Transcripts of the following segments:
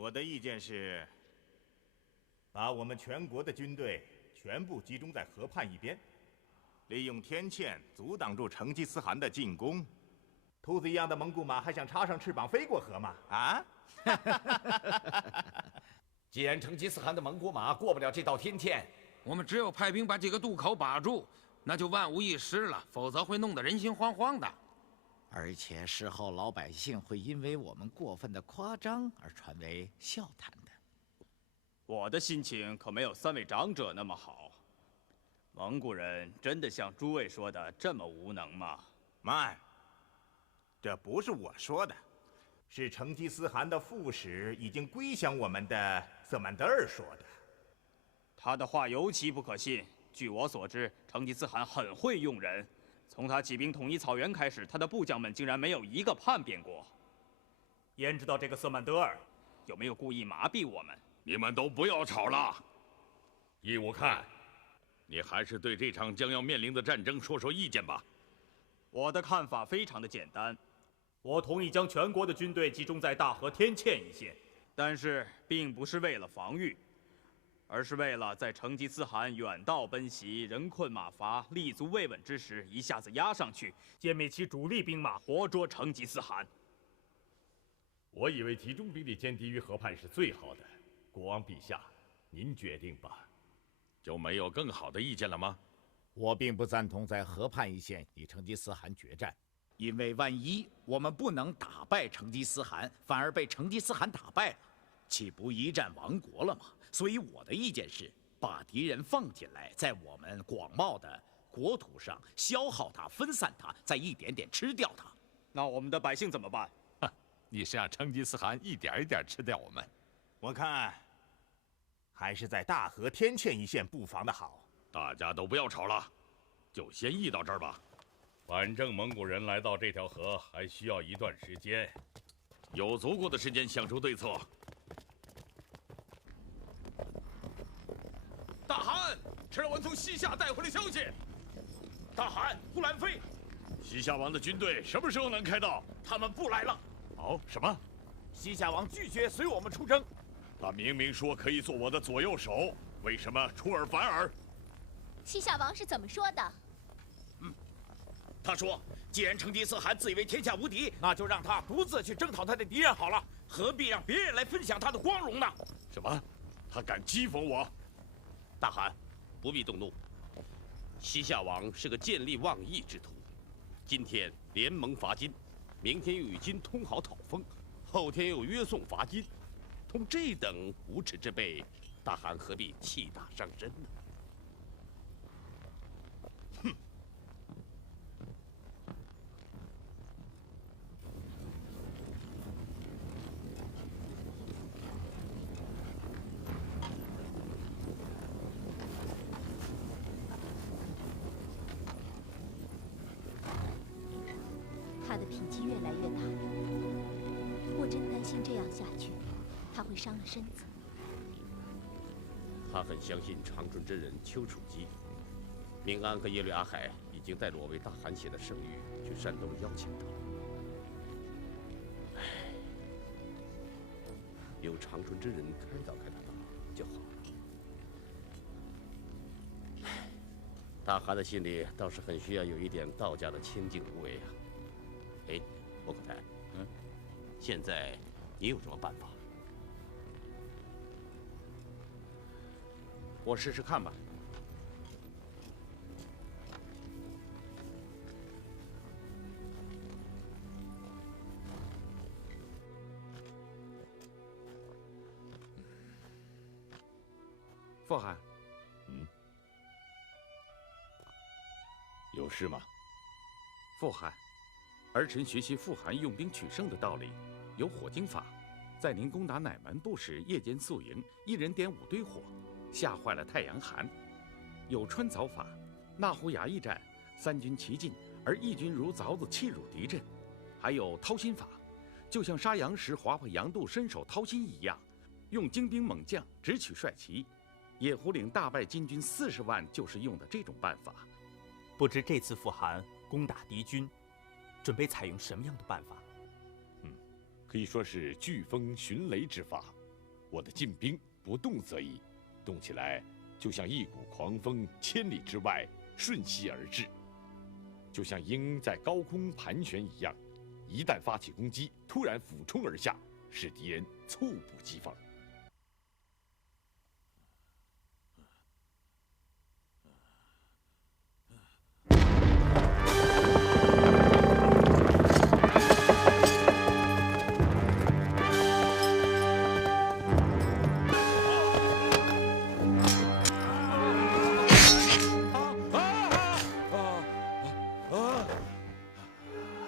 我的意见是，把我们全国的军队全部集中在河畔一边，利用天堑阻挡住成吉思汗的进攻。兔子一样的蒙古马还想插上翅膀飞过河吗？啊！既然成吉思汗的蒙古马过不了这道天堑，我们只有派兵把这个渡口把住，那就万无一失了，否则会弄得人心惶惶的。而且事后老百姓会因为我们过分的夸张而传为笑谈的。我的心情可没有三位长者那么好。蒙古人真的像诸位说的这么无能吗？慢，这不是我说的，是成吉思汗的副使已经归降我们的瑟曼德尔说的。他的话尤其不可信。据我所知，成吉思汗很会用人。从他起兵统一草原开始，他的部将们竟然没有一个叛变过。焉知道这个瑟曼德尔有没有故意麻痹我们？你们都不要吵了。依我看，你还是对这场将要面临的战争说说意见吧。我的看法非常的简单，我同意将全国的军队集中在大河天堑一线，但是并不是为了防御。而是为了在成吉思汗远道奔袭、人困马乏、立足未稳之时，一下子压上去，歼灭其主力兵马，活捉成吉思汗。我以为集中兵力歼敌于河畔是最好的，国王陛下，您决定吧。就没有更好的意见了吗？我并不赞同在河畔一线与成吉思汗决战，因为万一我们不能打败成吉思汗，反而被成吉思汗打败了，岂不一战亡国了吗？所以我的意见是，把敌人放进来，在我们广袤的国土上消耗它、分散它，再一点点吃掉它。那我们的百姓怎么办？你是让成吉思汗一点一点吃掉我们？我看，还是在大河天堑一线布防的好。大家都不要吵了，就先议到这儿吧。反正蒙古人来到这条河还需要一段时间，有足够的时间想出对策。大汗，这是我从西夏带回的消息。大汗，呼兰妃，西夏王的军队什么时候能开到？他们不来了。哦，什么？西夏王拒绝随我们出征。他明明说可以做我的左右手，为什么出尔反尔？西夏王是怎么说的？他说，既然成吉思汗自以为天下无敌，那就让他独自去征讨他的敌人好了，何必让别人来分享他的光荣呢？什么？他敢讥讽我？大汗，不必动怒。西夏王是个见利忘义之徒，今天联盟伐金，明天又与金通好讨封，后天又约送伐金，同这等无耻之辈，大汗何必气大伤身呢？哼！他的脾气越来越大了，我真担心这样下去，他会伤了身子。他很相信长春真人丘处机，明安和耶律阿海已经带着我为大汗写的圣谕去山东邀请他。唉，有长春真人开导开导他就好了。大汗的心里倒是很需要有一点道家的清净无为啊。哎，莫可泰，现在你有什么办法？我试试看吧。傅汗，有事吗？傅汗，儿臣学习傅汗用兵取胜的道理，有火精法，在您攻打乃蛮部时，夜间宿营，一人点5堆火，吓坏了太阳寒。有穿凿法，那胡崖一战，3军齐进，而1军如凿子弃入敌阵。还有掏心法，就像杀羊时划破羊肚，伸手掏心一样，用精兵猛将直取帅旗。野狐岭大败金军40万，就是用的这种办法。不知这次傅汗攻打敌军，准备采用什么样的办法？可以说是飓风寻雷之法。我的劲兵不动则已，动起来就像一股狂风，千里之外瞬息而至，就像鹰在高空盘旋一样，一旦发起攻击，突然俯冲而下，使敌人猝不及防。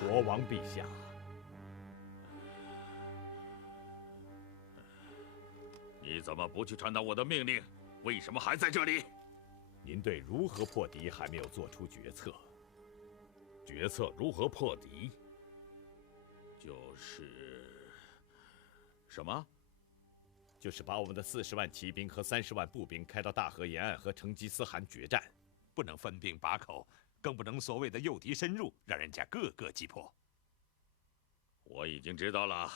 国王陛下，你怎么不去传达我的命令？为什么还在这里？您对如何破敌还没有做出决策。决策如何破敌？就是什么？就是把我们的40万骑兵和30万步兵开到大河沿岸和成吉思汗决战，不能分兵把口，更不能所谓的诱敌深入，让人家个个击破。我已经知道了。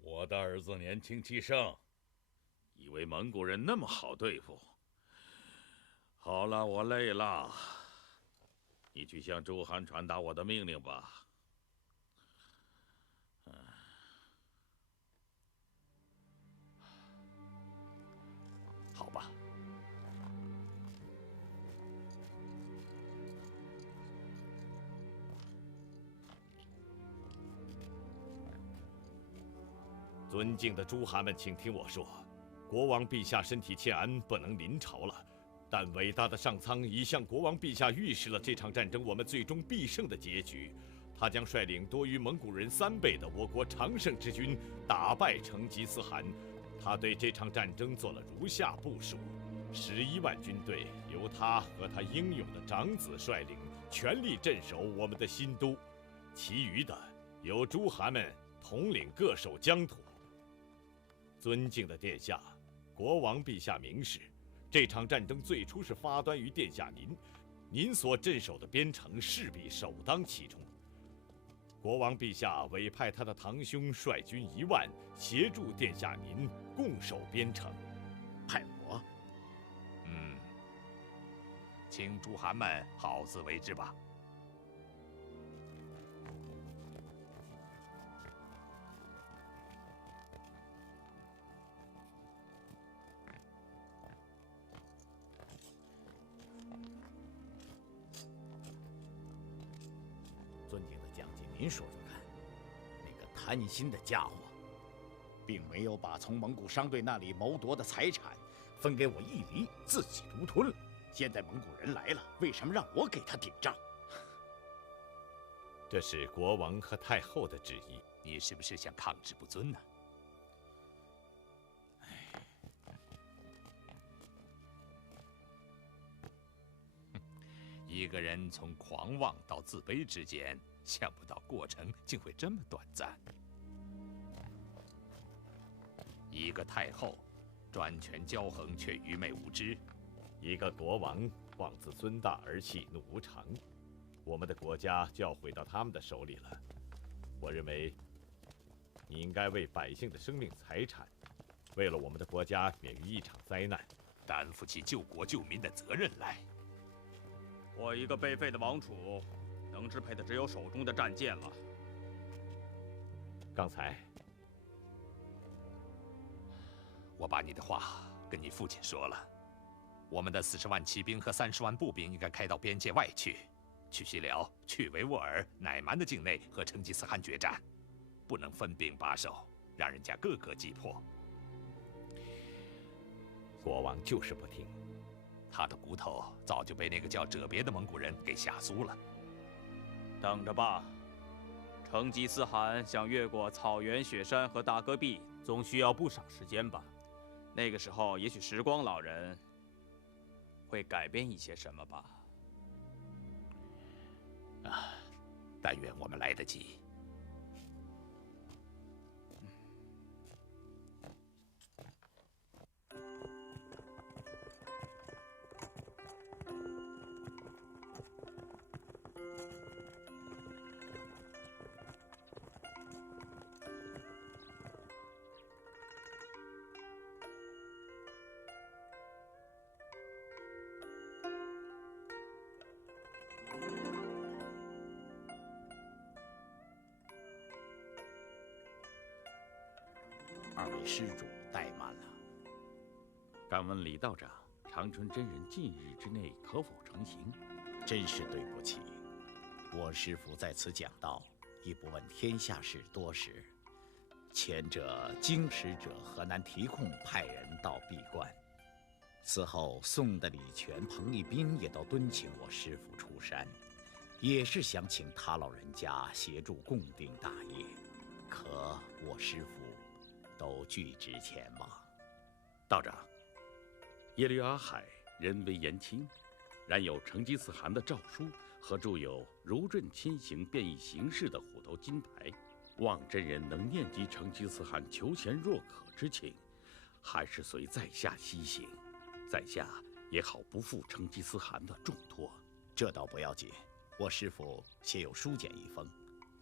我的儿子年轻气盛，以为蒙古人那么好对付。好了，我累了，你去向朱罕传达我的命令吧。好吧。尊敬的诸汗们，请听我说，国王陛下身体欠安，不能临朝了。但伟大的上苍已向国王陛下预示了这场战争我们最终必胜的结局。他将率领多于蒙古人3倍的我国常胜之军，打败成吉思汗。他对这场战争做了如下部署：11万军队由他和他英勇的长子率领，全力镇守我们的新都；其余的由诸汗们统领各守疆土。尊敬的殿下，国王陛下明示，这场战争最初是发端于殿下您，您所镇守的边城势必首当其冲。国王陛下委派他的堂兄率军1万，协助殿下您共守边城。派我？请诸汗们好自为之吧。尊敬的将军，您说说看，那个贪心的家伙，并没有把从蒙古商队那里谋夺的财产分给我一厘，自己独吞了。现在蒙古人来了，为什么让我给他顶账？这是国王和太后的旨意。你是不是想抗旨不遵呢？一个人从狂妄到自卑之间，想不到过程竟会这么短暂。一个太后，专权骄横却愚昧无知；一个国王，妄自尊大而气怒无常。我们的国家就要回到他们的手里了。我认为，你应该为百姓的生命财产，为了我们的国家免于一场灾难，担负起救国救民的责任来。我一个被废的王储，能支配的只有手中的战舰了。刚才，我把你的话跟你父亲说了。我们的40万骑兵和30万步兵应该开到边界外去，去西辽、去维吾尔、乃蛮的境内和成吉思汗决战，不能分兵把守，让人家个个击破。国王就是不听。他的骨头早就被那个叫哲别的蒙古人给下酥了。等着吧，成吉思汗想越过草原、雪山和大戈壁，总需要不少时间吧。那个时候，也许时光老人会改变一些什么吧。但愿我们来得及。二位施主怠慢了。敢问李道长，长春真人近日之内可否成行？真是对不起，我师父在此讲道，已不问天下事多时。前者经使者河南提控派人到闭关，此后宋的李全、彭一斌也都敦请我师父出山，也是想请他老人家协助共定大业，可我师父都拒之前往。道长，耶律阿海人微言轻，然有成吉思汗的诏书和著有“如朕亲行，便宜行事”的虎头金牌，望真人能念及成吉思汗求贤若渴之情，还是随在下西行，在下也好不负成吉思汗的重托。这倒不要紧，我师父写有书简一封，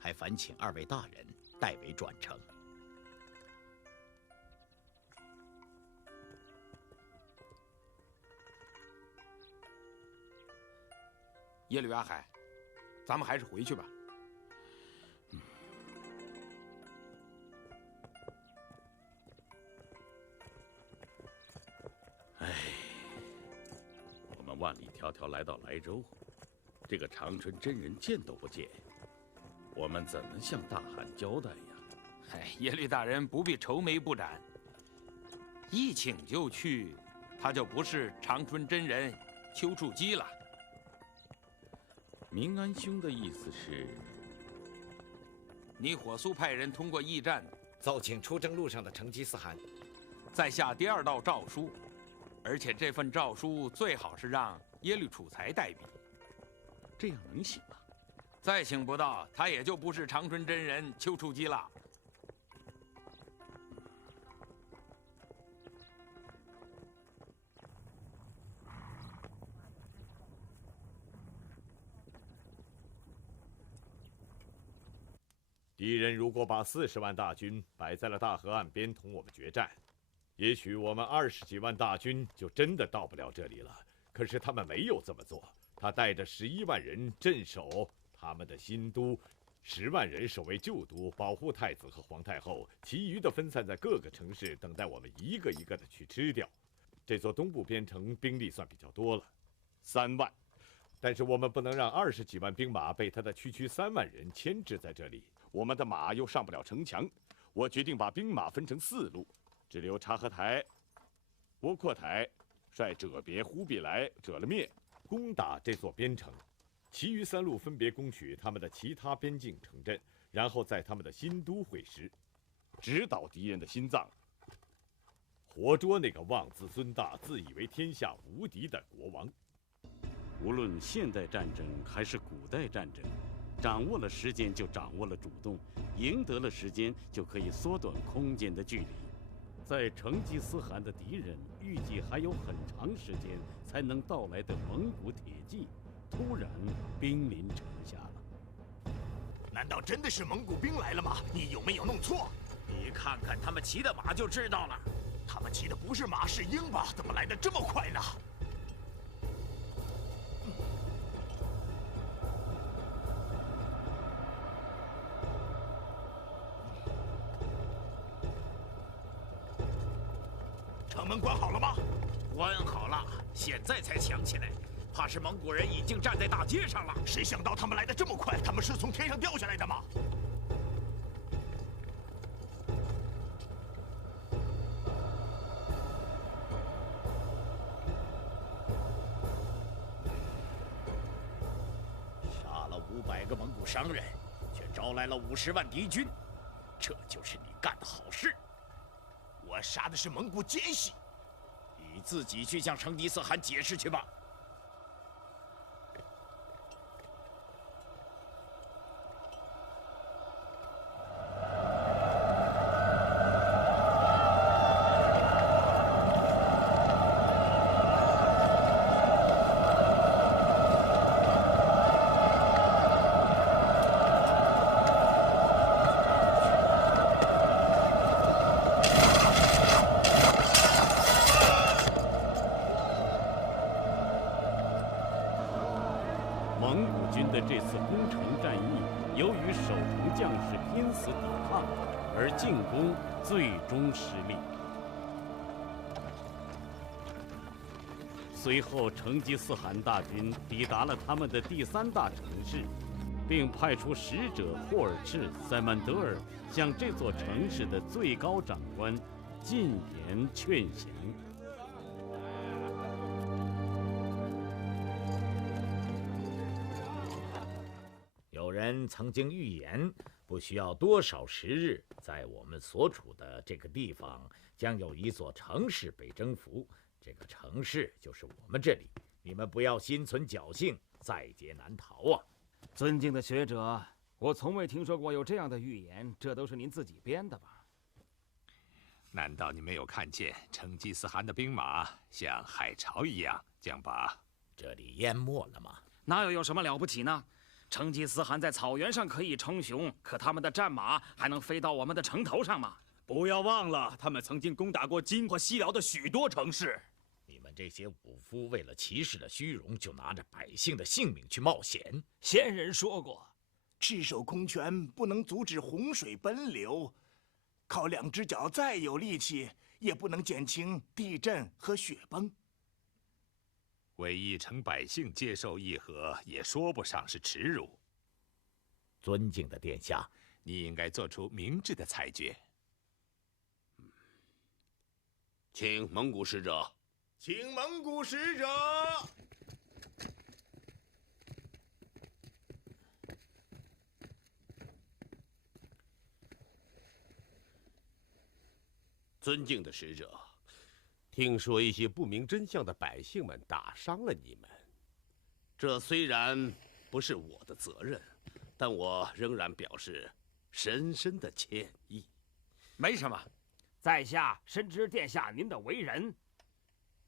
还烦请二位大人代为转呈。耶律阿海，咱们还是回去吧。我们万里迢迢来到莱州，这个长春真人见都不见，我们怎么向大汗交代呀？耶律大人不必愁眉不展，一请就去，他就不是长春真人丘处机了。明安兄的意思是，你火速派人通过驿站奏请出征路上的成吉思汗，再下第二道诏书，而且这份诏书最好是让耶律楚材代笔。这样能行吗？再请不到，他也就不是长春真人丘处机了。敌人如果把40万大军摆在了大河岸边同我们决战，也许我们20几万大军就真的到不了这里了。可是他们没有这么做，他带着11万人镇守他们的新都，10万人守卫旧都，保护太子和皇太后，其余的分散在各个城市，等待我们一个一个的去吃掉。这座东部边城兵力算比较多了，3万，但是我们不能让20几万兵马被他的区3万人牵制在这里。我们的马又上不了城墙，我决定把兵马分成4路，只留察合台、窝阔台率者别、忽必来、者勒灭攻打这座边城，其余3路分别攻取他们的其他边境城镇，然后在他们的新都会师，直捣敌人的心脏，活捉那个妄自尊大、自以为天下无敌的国王。无论现代战争还是古代战争，掌握了时间就掌握了主动，赢得了时间就可以缩短空间的距离。在成吉思汗的敌人预计还有很长时间才能到来的蒙古铁骑，突然兵临城下了。难道真的是蒙古兵来了吗？你有没有弄错？你看看他们骑的马就知道了。他们骑的不是马，是鹰吧？怎么来得这么快呢？城门关好了吗？关好了，现在才想起来，怕是蒙古人已经站在大街上了。谁想到他们来得这么快？他们是从天上掉下来的吗？杀了500个蒙古商人，却招来了50万敌军，这就是你干的好事。我杀的是蒙古奸细，你自己去向成吉思汗解释去吧。蒙古军的这次攻城战役，由于守城将士拼死抵抗，而进攻最终失利。随后，成吉思汗大军抵达了他们的第3大城市，并派出使者霍尔赤、塞曼德尔向这座城市的最高长官进言劝降。有人曾经预言，不需要多少时日，在我们所处的这个地方将有一座城市被征服。这个城市就是我们这里，你们不要心存侥幸，在劫难逃啊！尊敬的学者，我从未听说过有这样的预言，这都是您自己编的吧？难道你没有看见成吉思汗的兵马像海潮一样将把这里淹没了吗？哪有什么了不起呢？成吉思汗在草原上可以称雄，可他们的战马还能飞到我们的城头上吗？不要忘了，他们曾经攻打过金或西辽的许多城市。你们这些武夫为了骑士的虚荣，就拿着百姓的性命去冒险。先人说过，赤手空拳不能阻止洪水奔流，靠2只脚再有力气，也不能减轻地震和雪崩。为一城百姓接受议和，也说不上是耻辱。尊敬的殿下，你应该做出明智的裁决。请蒙古使者。请蒙古使者。尊敬的使者，听说一些不明真相的百姓们打伤了你们，这虽然不是我的责任，但我仍然表示深深的歉意。没什么，在下深知殿下您的为人。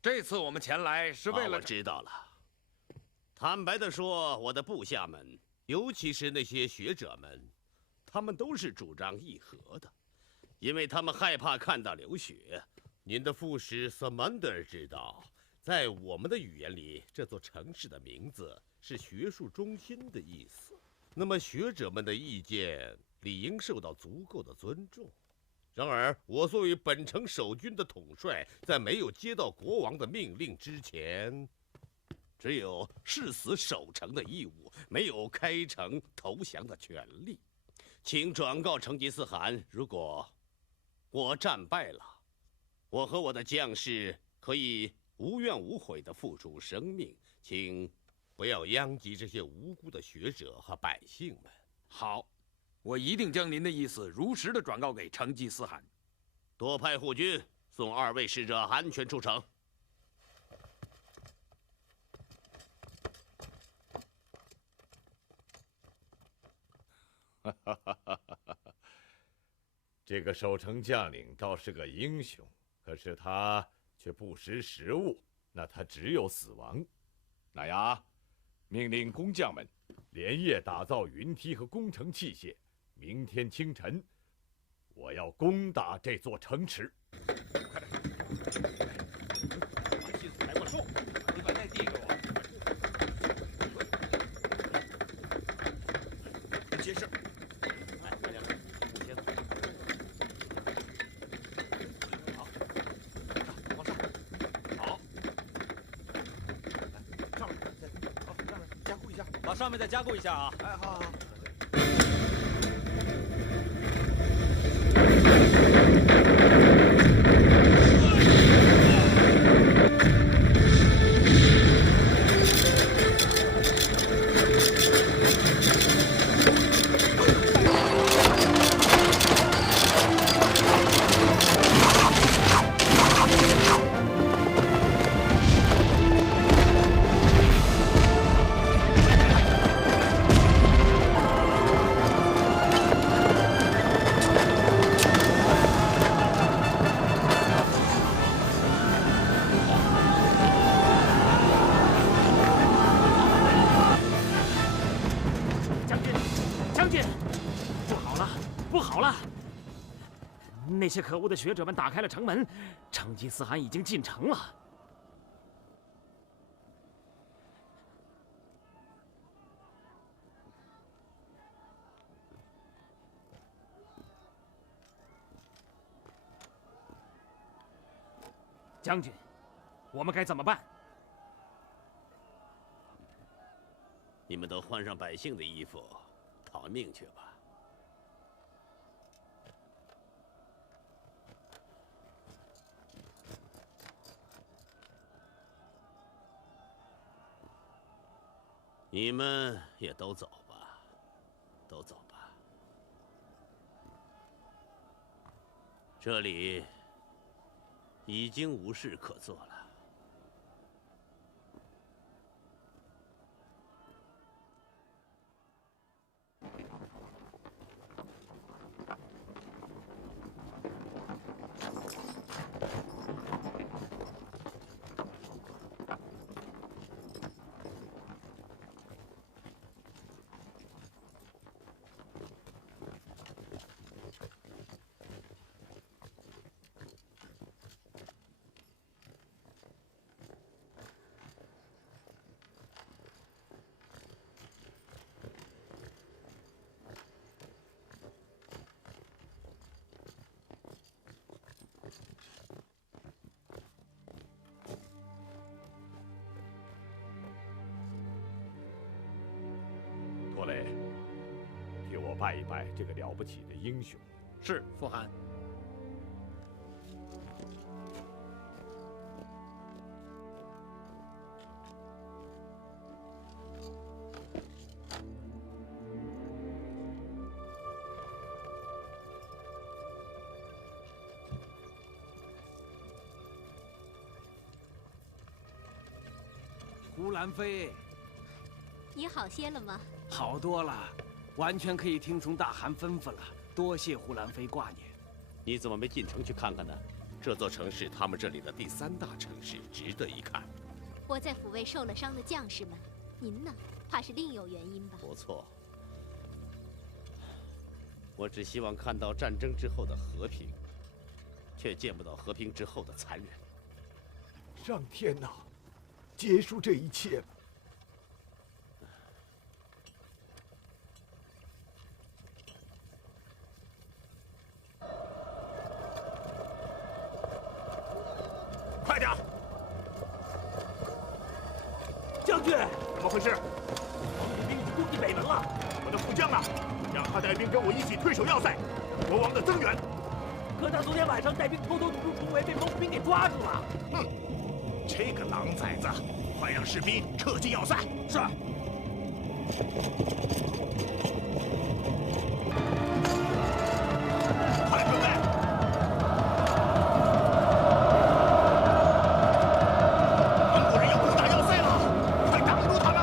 这次我们前来是为了……我知道了。坦白地说，我的部下们，尤其是那些学者们，他们都是主张议和的，因为他们害怕看到流血。您的副使萨曼德尔知道，在我们的语言里，这座城市的名字是学术中心的意思。那么学者们的意见理应受到足够的尊重。然而，我作为本城守军的统帅，在没有接到国王的命令之前，只有誓死守城的义务，没有开城投降的权利。请转告成吉思汗，如果我战败了，我和我的将士可以无怨无悔地付出生命，请不要殃及这些无辜的学者和百姓们。好。我一定将您的意思如实的转告给成吉思汗。多派护军送2位使者安全出城。这个守城将领倒是个英雄，可是他却不识时务，那他只有死亡。那呀，命令工匠们连夜打造云梯和工程器械。明天清晨，我要攻打这座城池。快点，把梯子抬过树，你把那递给我。结实。哎，快点，木楔子。好，往上，好。上面，好，上面加固一下，把上面再加固一下啊！哎，好。那些可恶的学者们打开了城门，成吉思汗已经进城了。将军，我们该怎么办？你们都换上百姓的衣服，逃命去吧。你们也都走吧，都走吧。这里已经无事可做了。托雷，替我拜一拜这个了不起的英雄。是，傅汗。呼兰妃，你好些了吗？好多了，完全可以听从大汗吩咐了。多谢呼兰妃挂念。你怎么没进城去看看呢？这座城是他们这里的第3大城市，值得一看。我在抚慰受了伤的将士们，您呢？怕是另有原因吧？不错。我只希望看到战争之后的和平，却见不到和平之后的残忍。上天哪！结束这一切吧！快点！将军，怎么回事？王府兵已经攻进北门了。我的副将呢？让他带兵跟我一起退守要塞。国王的增援。可他昨天晚上带兵偷偷突入重围，被蒙古兵给抓住了。哼！这个狼崽子，快让士兵撤进要塞。是。快准备！蒙古人要攻打要塞了，快挡住他们！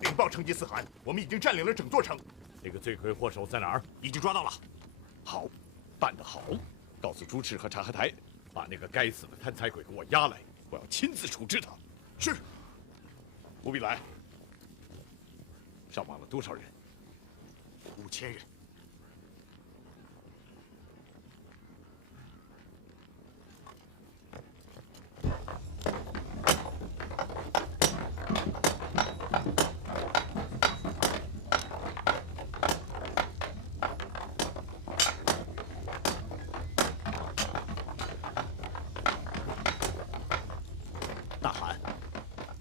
禀报成吉思汗，我们已经占领了整座城。那个罪魁祸首在哪儿？已经抓到了。好，办得好！告诉朱赤和察合台，把那个该死的贪财鬼给我押来，我要亲自处置他。是。务必来。上网了多少人？5000人。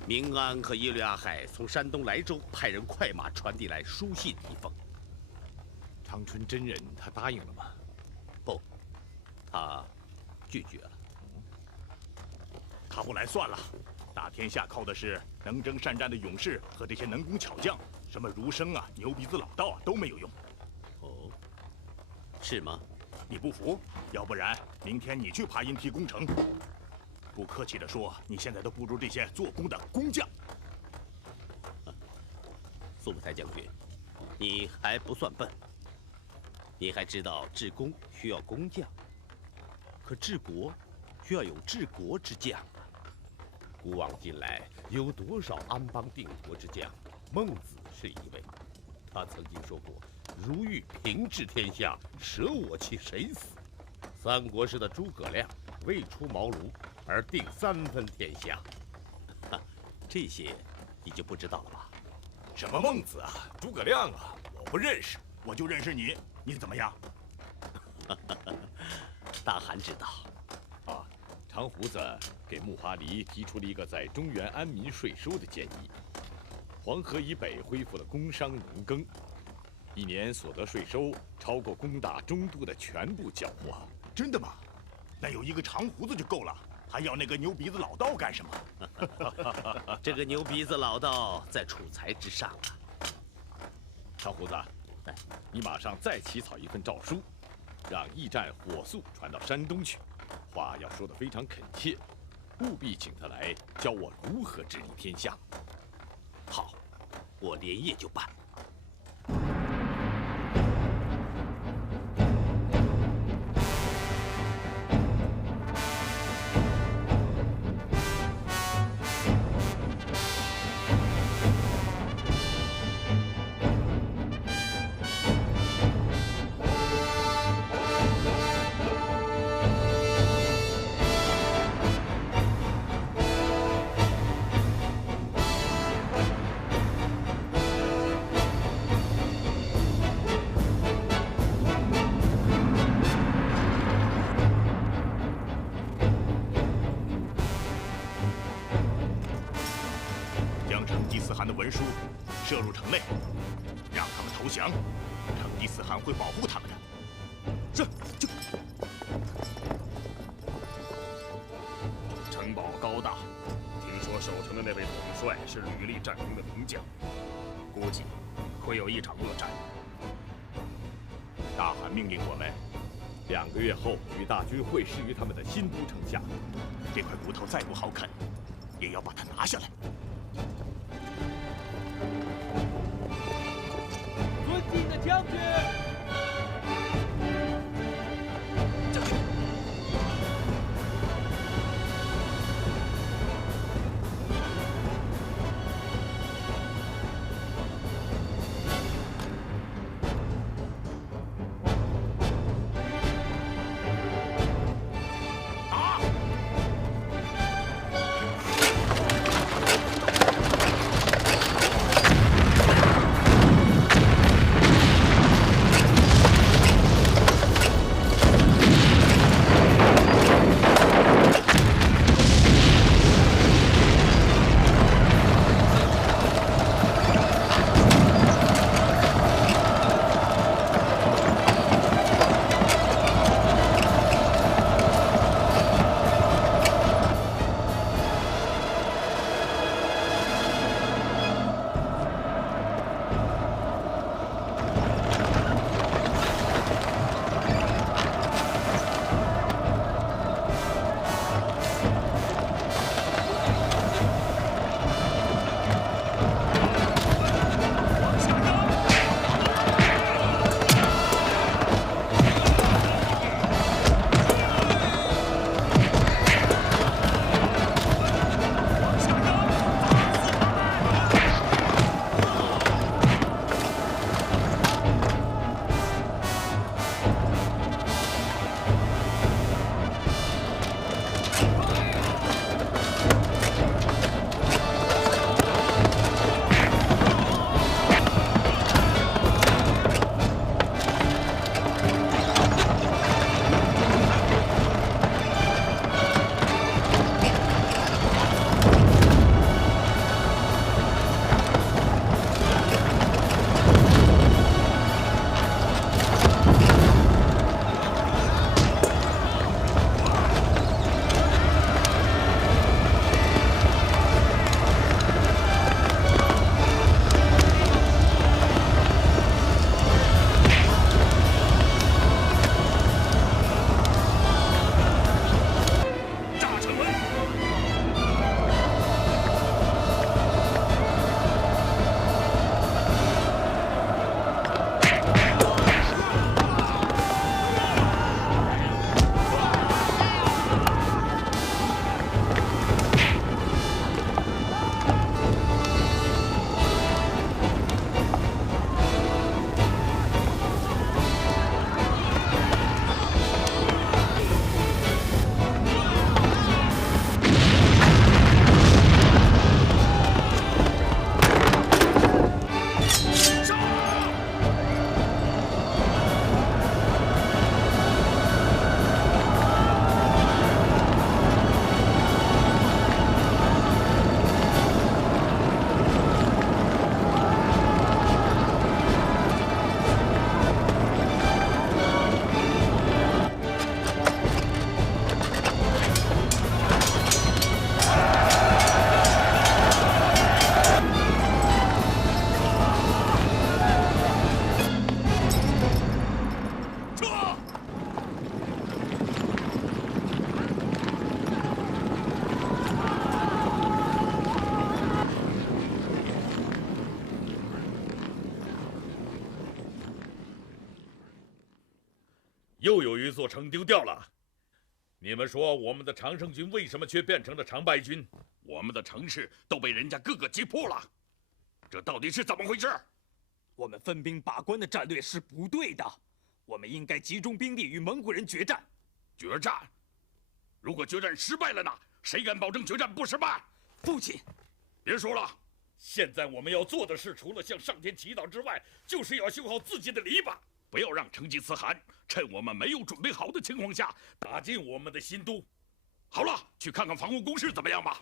明安和耶律阿海从山东莱州派人快马传递来书信一封。长春真人他答应了吗？不，他拒绝了。他不来算了。打天下靠的是能征善战的勇士和这些能工巧匠，什么儒生啊、牛鼻子老道啊都没有用。哦，是吗？你不服？要不然明天你去爬阴梯攻城。不客气地说，你现在都不如这些做工的工匠。苏不台将军，你还不算笨。你还知道治工需要工匠，可治国需要有治国之将。古往今来，有多少安邦定国之将？孟子是一位，他曾经说过：“如欲平治天下，舍我其谁死？”三国时的诸葛亮未出茅庐而定3分天下，这些你就不知道了吧？什么孟子啊，诸葛亮啊，我不认识，我就认识你。你怎么样？大汗知道。啊，长胡子给穆哈黎提出了一个在中原安民税收的建议。黄河以北恢复了工商农耕，1年所得税收超过攻打中都的全部缴获。真的吗？那有一个长胡子就够了，还要那个牛鼻子老道干什么？这个牛鼻子老道在楚才之上啊。长胡子，你马上再起草一份诏书，让驿站火速传到山东去，话要说得非常恳切，务必请他来教我如何治理天下。好，我连夜就办。射入城内，让他们投降。成吉思汗会保护他们的。是，就。城堡高大，听说守城的那位统帅是屡立战功的名将，估计会有一场恶战。大汗命令我们2个月后与大军会师于他们的新都城下。这块骨头再不好啃，也要把它拿下来。尊敬的将军。又有一座城丢掉了。你们说我们的常胜军为什么却变成了常败军？我们的城市都被人家各个击破了，这到底是怎么回事？我们分兵把关的战略是不对的，我们应该集中兵力与蒙古人决战。决战？如果决战失败了呢？谁敢保证决战不失败？父亲，别说了，现在我们要做的事，除了向上天祈祷之外，就是要修好自己的篱笆，不要让成吉思汗趁我们没有准备好的情况下打进我们的新都。好了，去看看防务工事怎么样吧。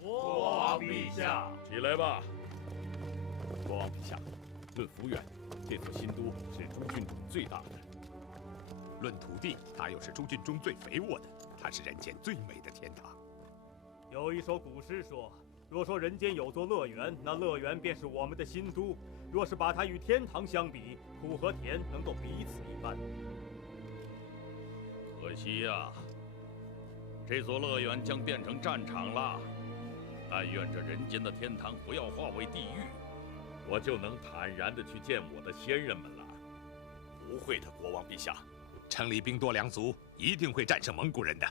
国王陛下，起来吧。国王陛下，论幅员，这座新都是诸郡中最大的；论土地，它又是诸郡中最肥沃的。它是人间最美的天堂。有一首古诗说：“若说人间有座乐园，那乐园便是我们的新都。若是把它与天堂相比，苦和甜能够彼此一半。”可惜呀，这座乐园将变成战场了。但愿这人间的天堂不要化为地狱，我就能坦然地去见我的先人们了。不会的，国王陛下，城里兵多粮足，一定会战胜蒙古人的。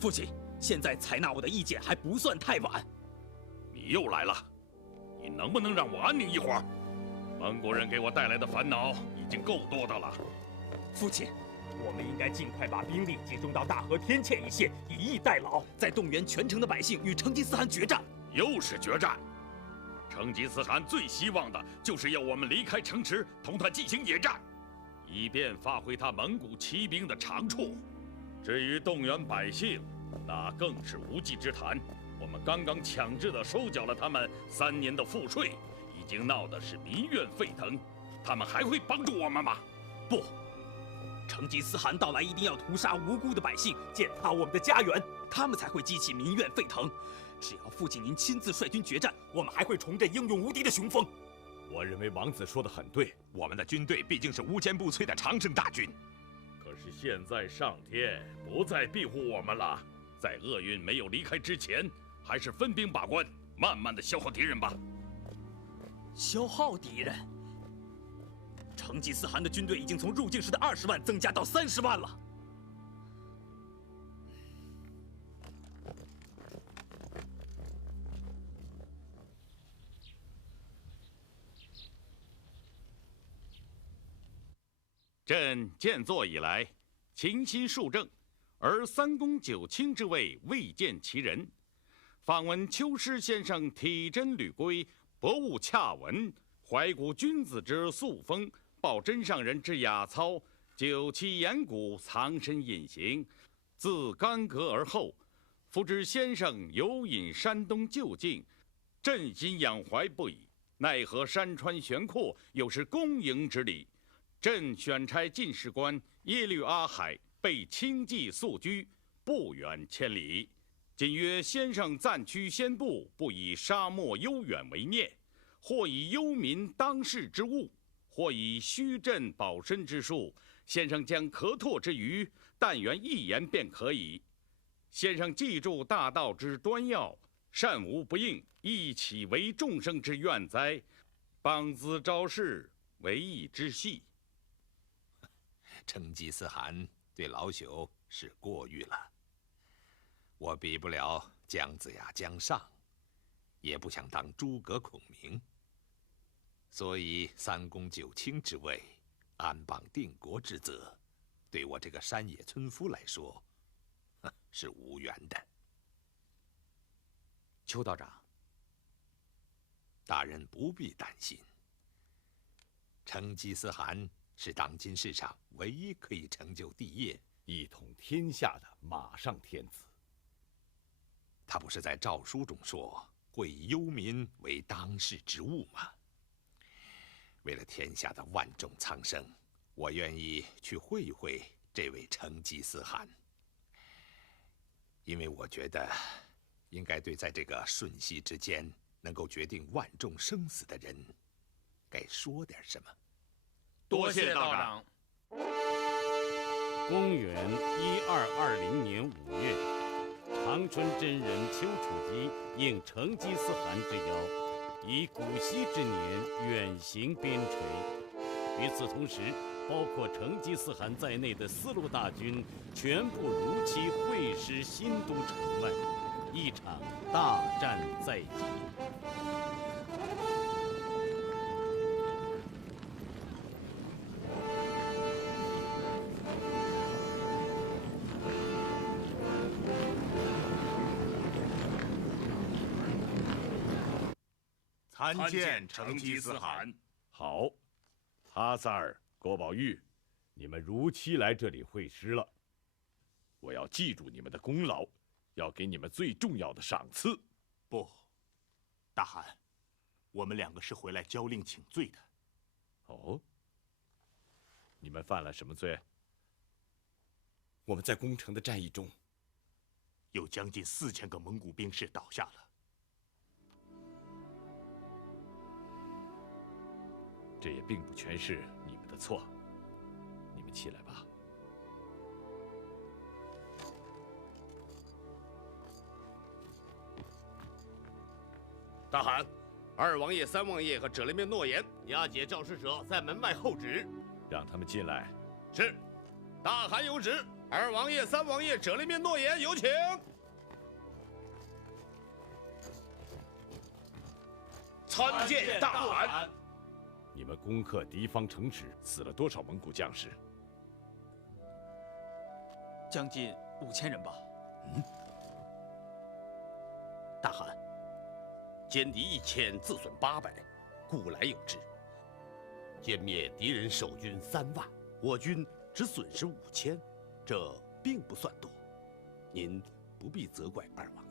父亲，现在采纳我的意见还不算太晚。你又来了，你能不能让我安宁一会儿？蒙古人给我带来的烦恼已经够多的了。父亲，我们应该尽快把兵力集中到大和天堑一线，以逸待劳，再动员全城的百姓与成吉思汗决战。又是决战！成吉思汗最希望的就是要我们离开城池，同他进行野战，以便发挥他蒙古骑兵的长处。至于动员百姓，那更是无稽之谈。我们刚刚强制地收缴了他们3年的赋税，已经闹得是民怨沸腾。他们还会帮助我们吗？不，成吉思汗到来一定要屠杀无辜的百姓，践踏我们的家园，他们才会激起民怨沸腾。只要父亲您亲自率军决战，我们还会重振英勇无敌的雄风。我认为王子说的很对，我们的军队毕竟是无坚不摧的常胜大军。可是现在上天不再庇护我们了，在厄运没有离开之前，还是分兵把关，慢慢的消耗敌人吧。消耗敌人？成吉思汗的军队已经从入境时的20万增加到30万了。朕建作以来，勤心述政，而3公9卿之位未见其人。访闻丘师先生体真履规，博物洽文，怀古君子之素风，报真上人之雅操，究其言古，藏身隐形。自干戈而后，复知先生游隐山东就近，朕心仰怀不已。奈何山川悬阔，又是公营之礼。朕选差进士官耶律阿海，被清寂宿居，不远千里。今曰先生暂居先部，不以沙漠悠远为念，或以忧民当世之务，或以虚镇保身之术。先生将咳唾之余，但愿一言便可以。先生记住大道之端要，善无不应，一起为众生之愿哉。邦兹昭示，为义之系。成吉思汗对老朽是过誉了，我比不了姜子牙姜尚，也不想当诸葛孔明，所以3公9卿之位，安邦定国之责，对我这个山野村夫来说，是无缘的。邱道长，大人不必担心，成吉思汗是当今世上唯一可以成就帝业、一统天下的马上天子。他不是在诏书中说会以忧民为当世之务吗？为了天下的万众苍生，我愿意去会会这位成吉思汗，因为我觉得应该对在这个瞬息之间能够决定万众生死的人，该说点什么。多谢道长。公元1220年5月，长春真人丘处机应成吉思汗之邀，以古稀之年远行边陲。与此同时，包括成吉思汗在内的丝路大军全部如期会师新都城外，一场大战在即。参见成吉思汗。好，哈萨尔、郭宝玉，你们如期来这里会师了。我要记住你们的功劳，要给你们最重要的赏赐。不，大汗，我们两个是回来交令请罪的。哦，你们犯了什么罪？我们在攻城的战役中，有将近4000个蒙古兵士倒下了。这也并不全是你们的错，你们起来吧。大汗，二王爷、三王爷和者雷面诺言，押解肇事者在门外候旨。让他们进来。是，大汗有旨。二王爷、三王爷、者雷面诺言，有请。参见大汗。你们攻克敌方城池，死了多少蒙古将士？将近5000人吧。大汗，歼敌1000，自损800，古来有之。歼灭敌人守军3万，我军只损失5000，这并不算多。您不必责怪二王爷。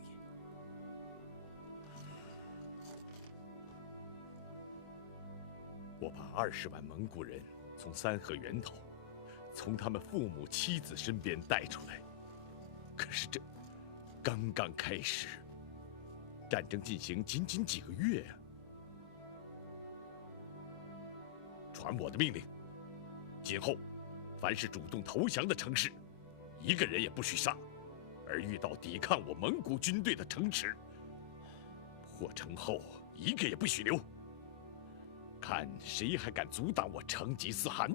我把20万蒙古人从三河源头，从他们父母妻子身边带出来。可是这刚刚开始，战争进行仅仅几个月呀！传我的命令，今后凡是主动投降的城市，一个人也不许杀；而遇到抵抗我蒙古军队的城池，破城后一个也不许留。看谁还敢阻挡我成吉思汗！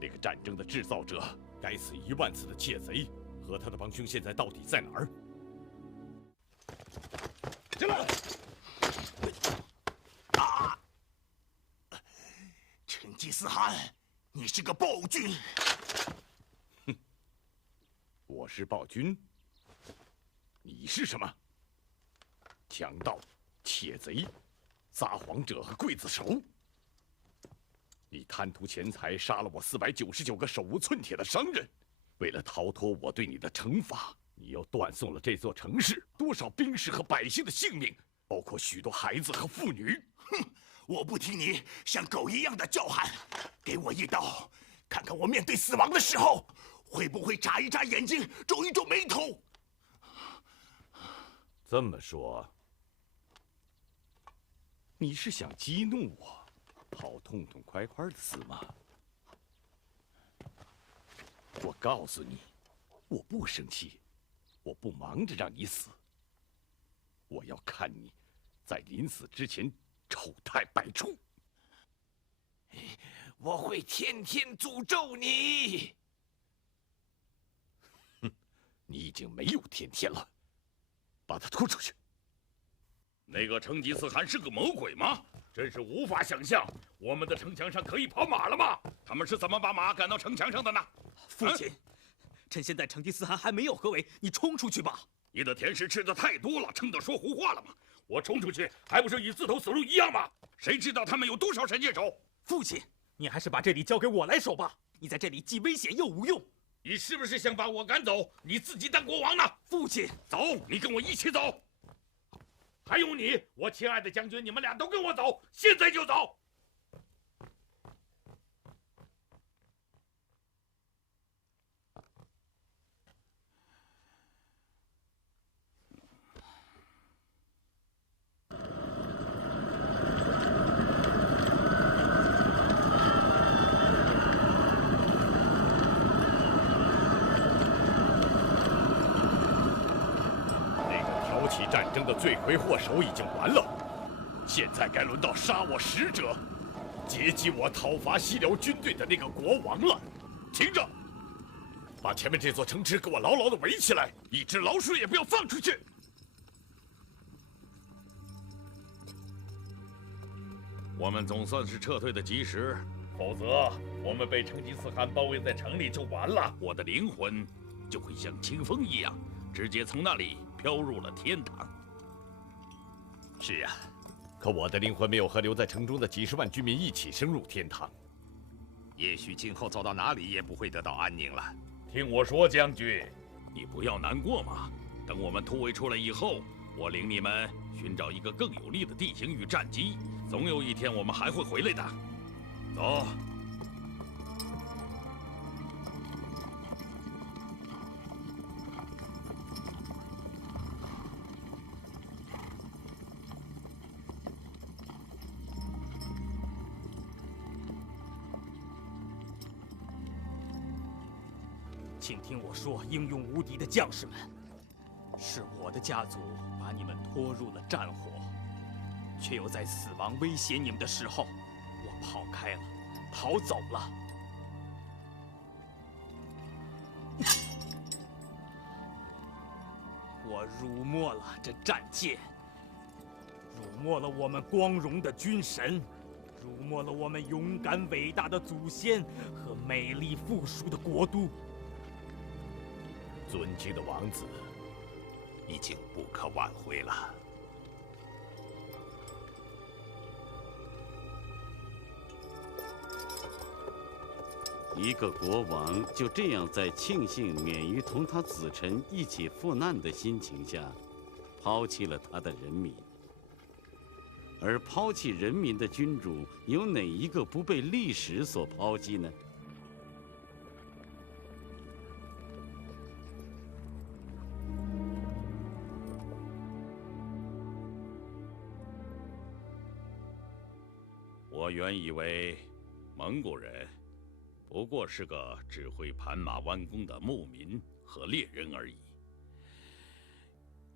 那个战争的制造者，该死1万次的窃贼和他的帮凶现在到底在哪儿？进来！啊！成吉思汗，你是个暴君！哼，我是暴君？你是什么？强盗、窃贼！撒谎者和刽子手，你贪图钱财，杀了我499个手无寸铁的商人。为了逃脱我对你的惩罚，你又断送了这座城市多少兵士和百姓的性命，包括许多孩子和妇女。哼！我不听你像狗一样的叫喊，给我一刀，看看我面对死亡的时候，会不会眨一眨眼睛，皱一皱眉头。这么说，你是想激怒我，好痛痛快快的死吗？我告诉你，我不生气，我不忙着让你死。我要看你在临死之前丑态百出。我会天天诅咒你。哼，你已经没有天天了，把他拖出去。那个成吉思汗是个魔鬼吗？真是无法想象。我们的城墙上可以跑马了吗？他们是怎么把马赶到城墙上的呢？父亲，趁现在成吉思汗还没有合围，你冲出去吧。你的甜食吃的太多了，撑得说胡话了吗？我冲出去还不是与自投死路一样吗？谁知道他们有多少神箭手？父亲，你还是把这里交给我来守吧。你在这里既危险又无用。你是不是想把我赶走，你自己当国王呢？父亲，走，你跟我一起走。还有你，我亲爱的将军，你们俩都跟我走，现在就走。争的罪魁祸首已经完了，现在该轮到杀我使者，接济我讨伐西辽军队的那个国王了。听着，把前面这座城池给我牢牢地围起来，一只老鼠也不要放出去。我们总算是撤退的及时，否则我们被成吉思汗包围在城里就完了。我的灵魂就会像清风一样，直接从那里飘入了天堂。是啊，可我的灵魂没有和留在城中的几十万居民一起升入天堂。也许今后走到哪里也不会得到安宁了。听我说，将军，你不要难过嘛。等我们突围出来以后，我领你们寻找一个更有利的地形与战机。总有一天我们还会回来的。走。请听我说，英勇无敌的将士们，是我的家族把你们拖入了战火，却又在死亡威胁你们的时候，我跑开了，逃走了。我辱没了这战舰，辱没了我们光荣的军神，辱没了我们勇敢伟大的祖先和美丽富庶的国都。尊敬的王子，已经不可挽回了。一个国王就这样在庆幸免于同他子臣一起赴难的心情下，抛弃了他的人民。而抛弃人民的君主，有哪一个不被历史所抛弃呢？我原以为蒙古人不过是个只会盘马弯弓的牧民和猎人而已，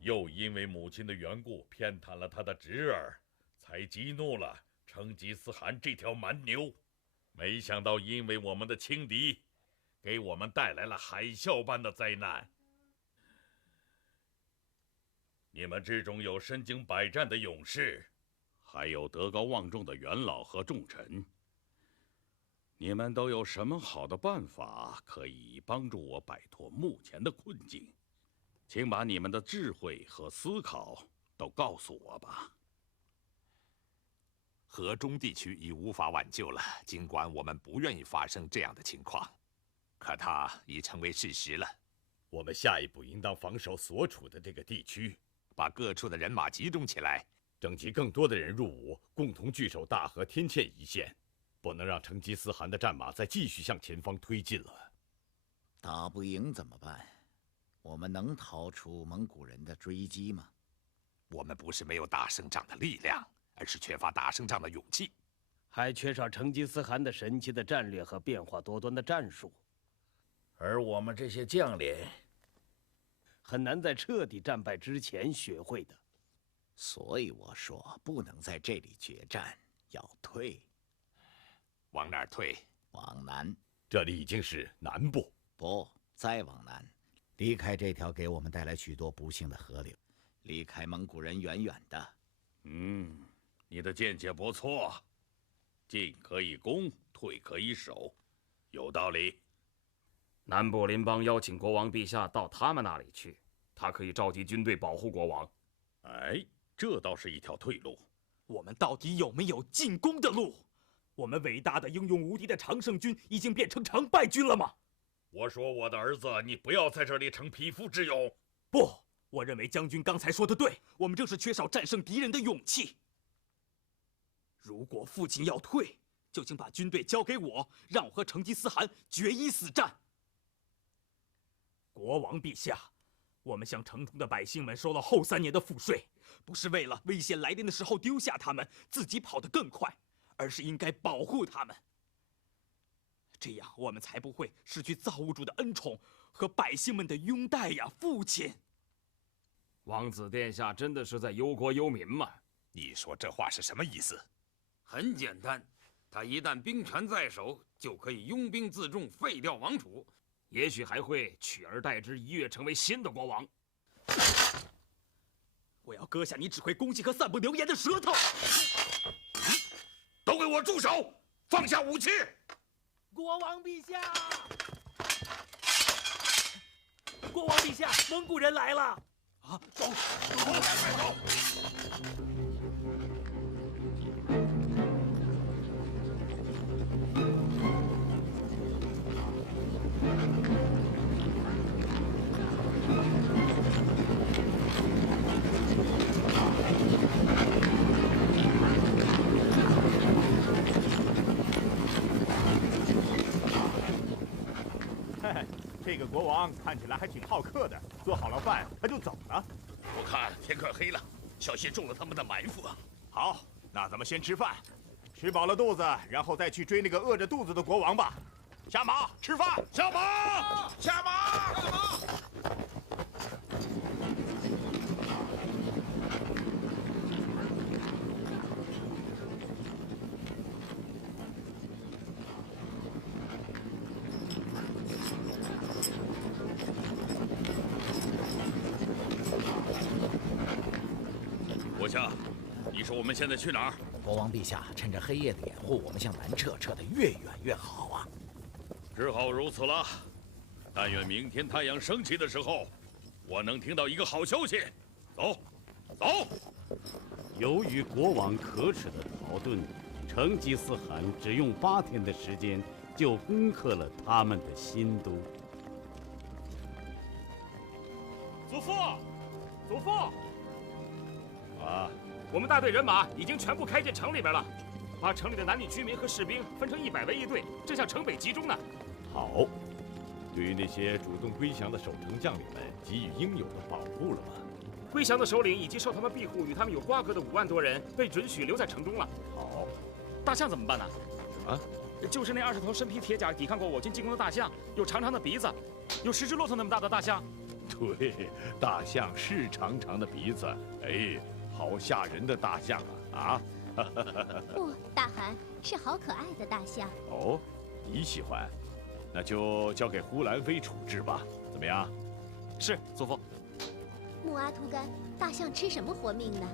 又因为母亲的缘故偏袒了他的侄儿，才激怒了成吉思汗这条蛮牛。没想到因为我们的轻敌，给我们带来了海啸般的灾难。你们之中有身经百战的勇士，还有德高望重的元老和重臣，你们都有什么好的办法可以帮助我摆脱目前的困境？请把你们的智慧和思考都告诉我吧。河中地区已无法挽救了，尽管我们不愿意发生这样的情况，可它已成为事实了。我们下一步应当防守所处的这个地区，把各处的人马集中起来，征集更多的人入伍，共同据守大和天堑一线，不能让成吉思汗的战马再继续向前方推进了。打不赢怎么办？我们能逃出蒙古人的追击吗？我们不是没有打胜仗的力量，而是缺乏打胜仗的勇气，还缺少成吉思汗的神奇的战略和变化多端的战术。而我们这些将领，很难在彻底战败之前学会的。所以我说，不能在这里决战，要退。往哪儿退？往南。这里已经是南部。不，再往南，离开这条给我们带来许多不幸的河流，离开蒙古人远远的。你的见解不错，进可以攻，退可以守，有道理。南部邻邦邀请国王陛下到他们那里去，他可以召集军队保护国王。哎，这倒是一条退路。我们到底有没有进攻的路？我们伟大的英勇无敌的常胜军已经变成常败军了吗？我说我的儿子，你不要在这里逞匹夫之勇。不，我认为将军刚才说的对，我们正是缺少战胜敌人的勇气。如果父亲要退，就请把军队交给我，让我和成吉思汗决一死战。国王陛下，我们向城中的百姓们收了后3年的赋税，不是为了危险来临的时候丢下他们，自己跑得更快，而是应该保护他们。这样我们才不会失去造物主的恩宠和百姓们的拥戴呀，父亲。王子殿下真的是在忧国忧民吗？你说这话是什么意思？很简单，他一旦兵权在手，就可以拥兵自重，废掉王储，也许还会取而代之，一跃成为新的国王。我要割下你只会攻击和散布流言的舌头！都给我住手！放下武器！国王陛下！国王陛下，蒙古人来了！啊，走，快走！这个国王看起来还挺好客的，做好了饭他就走了。我看天快黑了，小心中了他们的埋伏啊！好，那咱们先吃饭，吃饱了肚子，然后再去追那个饿着肚子的国王吧。下马，吃饭！下马！下马！下马！国相，你说我们现在去哪儿？国王陛下，趁着黑夜的掩护，我们向南撤，撤得越远越好啊！只好如此了。但愿明天太阳升起的时候，我能听到一个好消息。走，走！由于国王可耻的逃遁，成吉思汗只用8天的时间就攻克了他们的新都。祖父，祖父！啊！我们大队人马已经全部开进城里边了，把城里的男女居民和士兵分成100为1队，正向城北集中呢。好，对于那些主动归降的守城将领们给予应有的保护了吗？归降的首领以及受他们庇护、与他们有瓜葛的5万多人被准许留在城中了。好，大象怎么办呢？啊，就是那20头身披铁甲抵抗过我军进攻的大象，有长长的鼻子，有10只骆驼那么大的大象。对，大象是长长的鼻子，哎，好吓人的大象啊！啊，不，大汗是好可爱的大象。哦，你喜欢，那就交给呼兰妃处置吧，怎么样？是，祖父。穆阿图干，大象吃什么活命呢？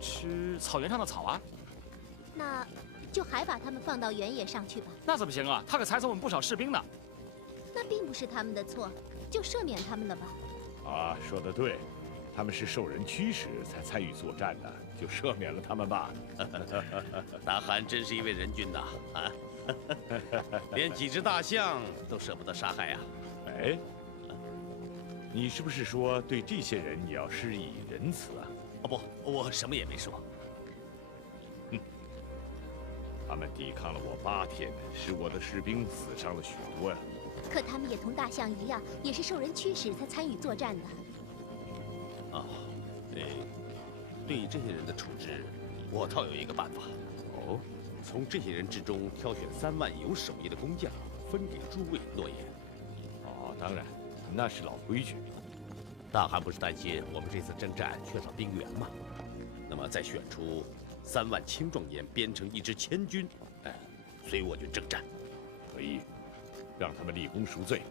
吃草原上的草啊。那就还把他们放到原野上去吧。那怎么行啊？他可踩走我们不少士兵呢。那并不是他们的错，就赦免他们了吧。啊，说得对，他们是受人驱使才参与作战的，就赦免了他们吧。大汗真是一位仁君呐！啊，连几只大象都舍不得杀害啊！哎，你是不是说对这些人也要施以仁慈啊？哦不，我什么也没说。他们抵抗了我8天，使我的士兵死伤了许多呀。可他们也同大象一样，也是受人驱使才参与作战的。啊，对这些人的处置，我倒有一个办法。哦，从这些人之中挑选3万有手艺的工匠，分给诸位诺言。哦，当然，那是老规矩。大汗不是担心我们这次征战缺少兵源吗？那么再选出3万青壮年，编成一支千军，随我军征战。可以，让他们立功赎罪。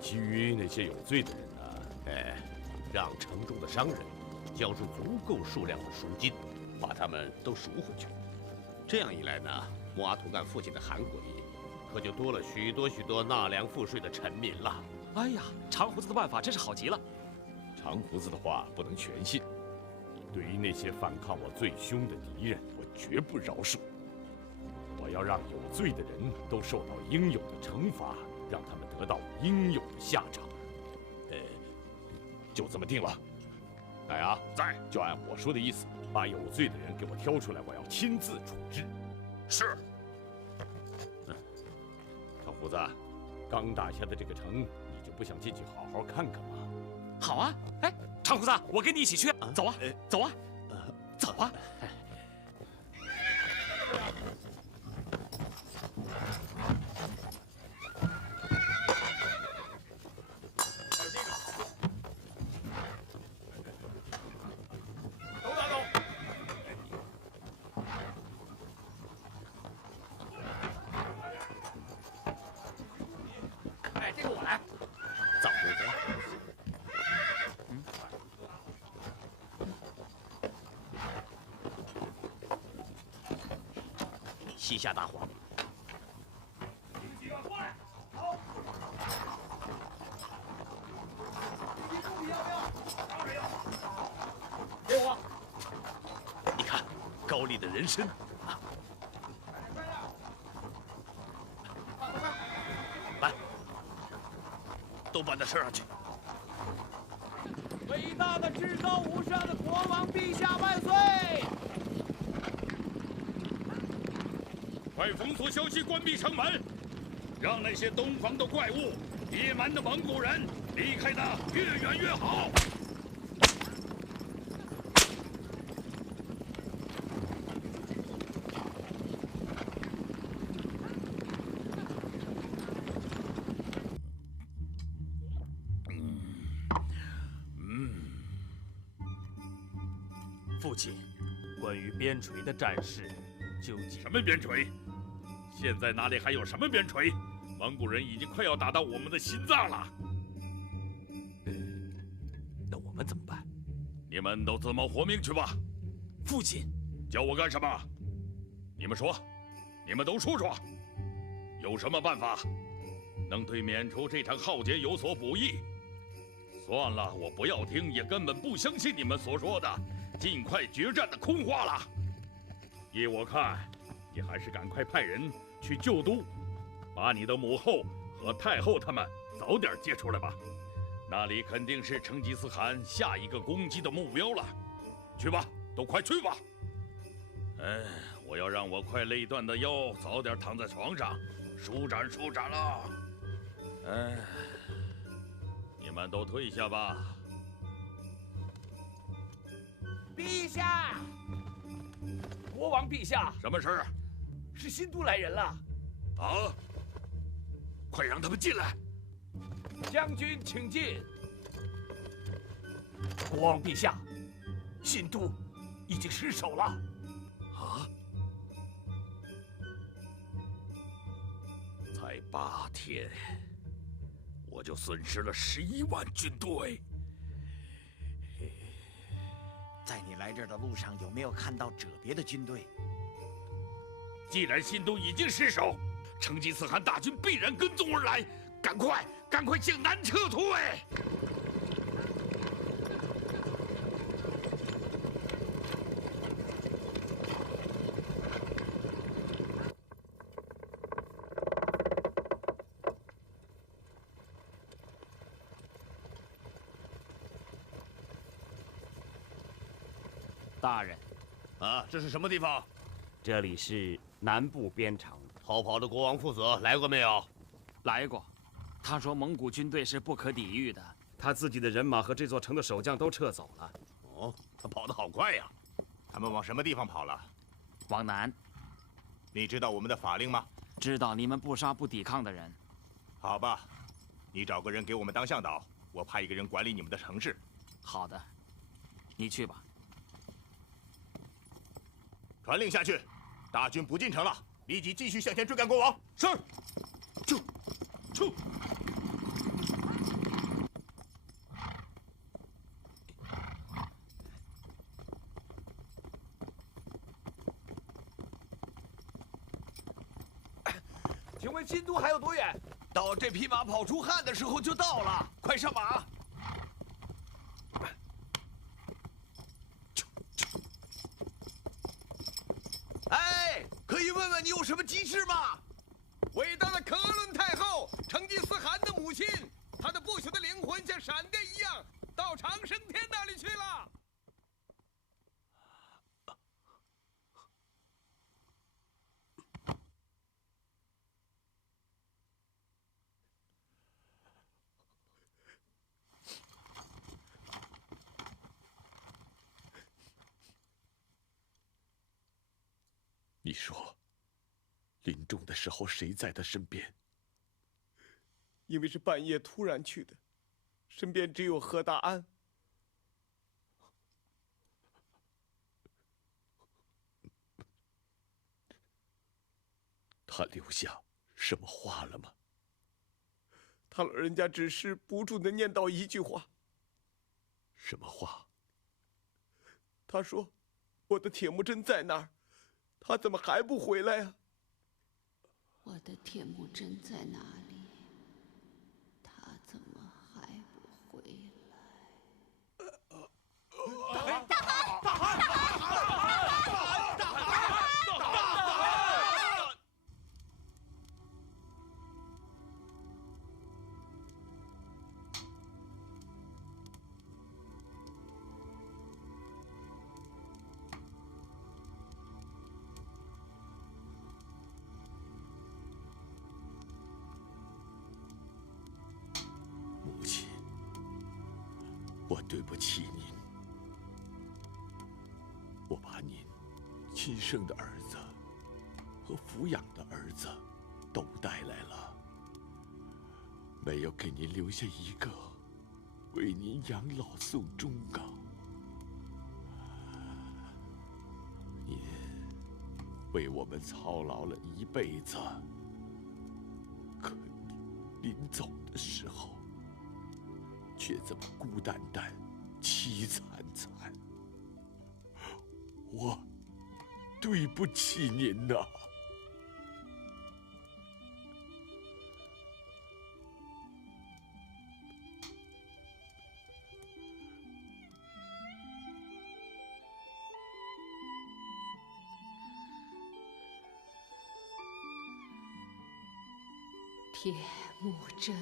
其余那些有罪的人呢？让城中的商人交出足够数量的赎金，把他们都赎回去。这样一来呢，穆阿图干父亲的汗国里可就多了许多许多纳粮赋税的臣民了。哎呀，长胡子的办法真是好极了。长胡子的话不能全信。对于那些反抗我最凶的敌人，我绝不饶恕。我要让有罪的人都受到应有的惩罚，让他们得到应有的下场。就这么定了。来啊，在，就按我说的意思，把有罪的人给我挑出来，我要亲自处置。是。长胡子，刚打下的这个城，你就不想进去好好看看吗？好啊，哎，长胡子，我跟你一起去，走啊，走啊，走啊！西夏大荒。几个过来，好。你助理要不要？当然要。给我。你看，高丽的人参。 来，都搬到车上去。伟大的至高无上的国王陛下万岁！快封锁消息，关闭城门，让那些东方的怪物、野蛮的蒙古人离开的越远越好。 父亲，关于边陲的战事，究竟什么边陲？现在哪里还有什么边陲？蒙古人已经快要打到我们的心脏了。那我们怎么办？你们都自谋活命去吧。父亲，叫我干什么？你们说，你们都说说，有什么办法能对免除这场浩劫有所补益？算了，我不要听，也根本不相信你们所说的。 尽快决战的空话了。依我看，你还是赶快派人去旧都，把你的母后和太后他们早点接出来吧。那里肯定是成吉思汗下一个攻击的目标了。去吧，都快去吧。我要让我快累断的腰早点躺在床上，舒展舒展了。你们都退下吧。 陛下，国王陛下，什么事？是新都来人了。啊！快让他们进来。将军，请进。国王陛下，新都已经失守了。啊！才8天，我就损失了11万军队。 在你来这儿的路上，有没有看到者别的军队？既然新都已经失守，成吉思汗大军必然跟踪而来，赶快向南撤退！大人，啊，这是什么地方？这里是南部边城。逃跑的国王父子来过没有？来过。他说蒙古军队是不可抵御的。他自己的人马和这座城的守将都撤走了。哦，他跑得好快呀！他们往什么地方跑了？往南。你知道我们的法令吗？知道，你们不杀不抵抗的人。好吧，你找个人给我们当向导，我派一个人管理你们的城市。好的，你去吧。 传令下去，大军不进城了，立即继续向前追赶国王。是。撤。请问新都还有多远？到这匹马跑出汗的时候就到了，快上马！ 哎，可以问问你有什么急事吗？伟大的可伦太后，成吉思汗的母亲，她的不朽的灵魂像闪电一样到长生天那里去了。你说，临终的时候谁在他身边？因为是半夜突然去的，身边只有何大安。他留下什么话了吗？他老人家只是不住地念叨一句话。什么话？他说：“我的铁木真在那儿，他怎么还不回来呀？”我的铁木真在哪里？他怎么还不回来？大汗！大汗！母亲，我对不起您。我把您亲生的儿子和抚养的儿子都带来了，没有给您留下一个为您养老送终啊！您为我们操劳了一辈子，可临走的时候，却这么孤单单、凄惨惨。我对不起您呐！铁木真。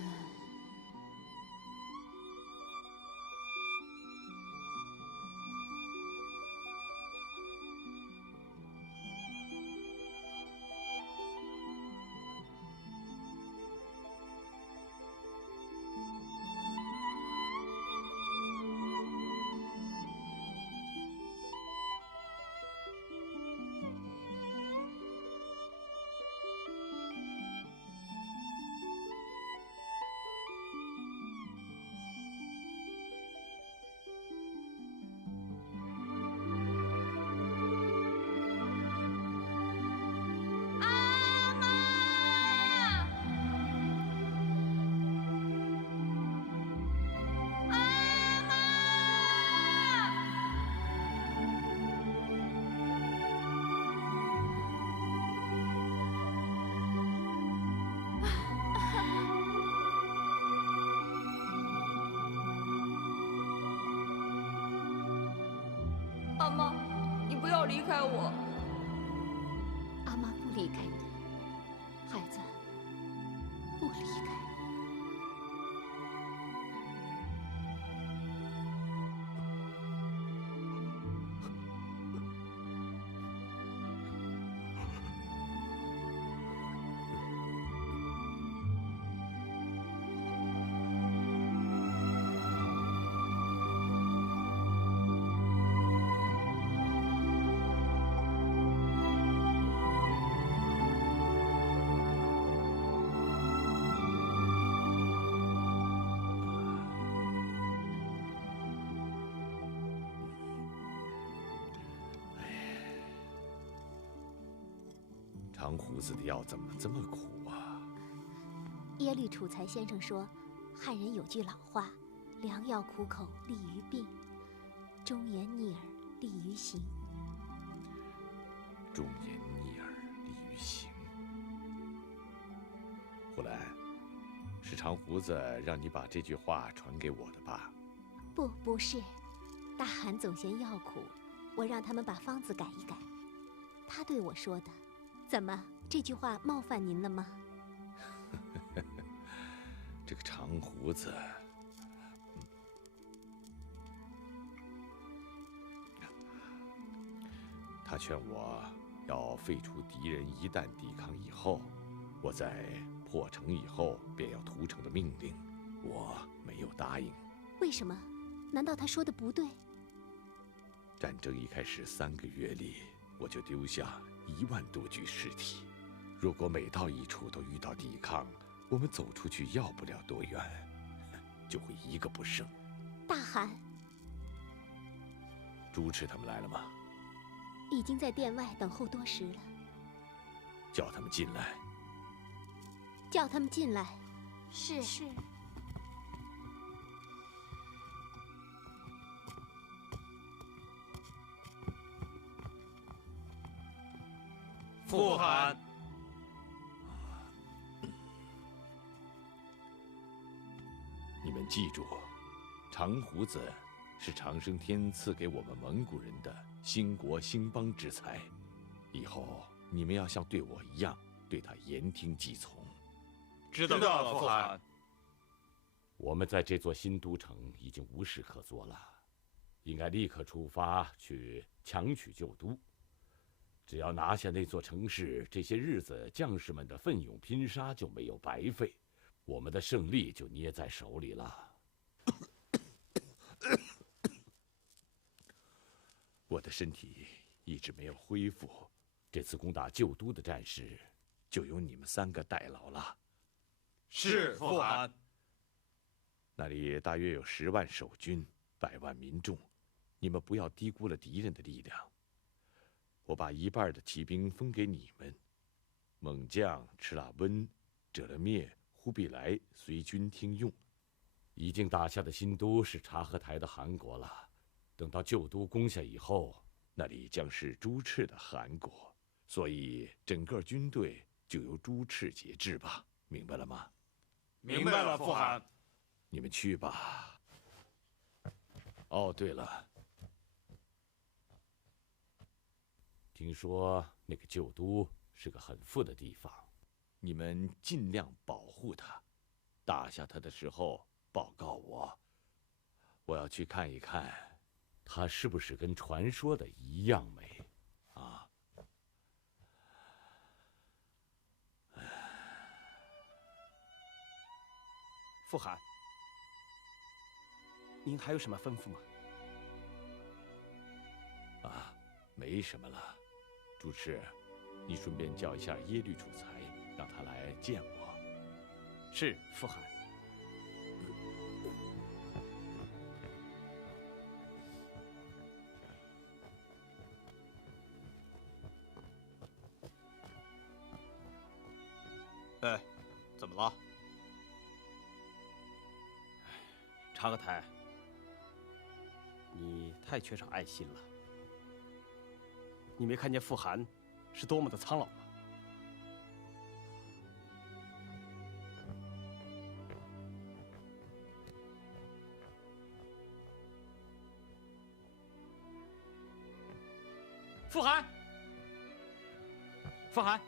阿妈，你不要离开我。阿妈不离开你，孩子，不离开。长胡子的药怎么这么苦啊？耶律楚材先生说，汉人有句老话：“良药苦口利于病，忠言逆耳利于行。”忠言逆耳利于行。胡兰，是长胡子让你把这句话传给我的吧？不是，大汗总嫌药苦，我让他们把方子改一改。他对我说的。怎么，这句话冒犯您了吗？这个长胡子，他劝我要废除敌人一旦抵抗以后，我在破城以后便要屠城的命令，我没有答应。为什么？难道他说的不对？战争一开始3个月里，我就丢下1万多具尸体。如果每到一处都遇到抵抗，我们走出去要不了多远，就会一个不剩。大汗，朱赤他们来了吗？已经在殿外等候多时了。叫他们进来。叫他们进来。是。父汗。们记住，长胡子是长生天赐给我们蒙古人的兴国兴邦之才，以后你们要像对我一样，对他言听计从。知道了，傅汗。我们在这座新都城已经无事可做了，应该立刻出发去强取旧都。只要拿下那座城市，这些日子将士们的奋勇拼杀就没有白费，我们的胜利就捏在手里了。我的身体一直没有恢复，这次攻打旧都的战事就由你们3个代劳了。是，傅汗。那里大约有10万守军，100万民众，你们不要低估了敌人的力量。我把1半的骑兵分给你们，猛将赤喇温、哲勒灭、忽必来随军听用。已经打下的新都是察合台的汗国了，等到旧都攻下以后，那里将是朱赤的汗国，所以整个军队就由朱赤节制吧，明白了吗？明白了，傅汗。你们去吧。哦，对了，听说那个旧都是个很富的地方，你们尽量保护它。打下它的时候报告我，我要去看一看，它是不是跟传说的一样美啊？傅汗，您还有什么吩咐吗？啊，没什么了。朱赤，你顺便叫一下耶律楚材，让他来见我。是，傅汗。哎，怎么了？察合台，你太缺少爱心了。你没看见傅汗是多么的苍老吗？傅汗，傅汗，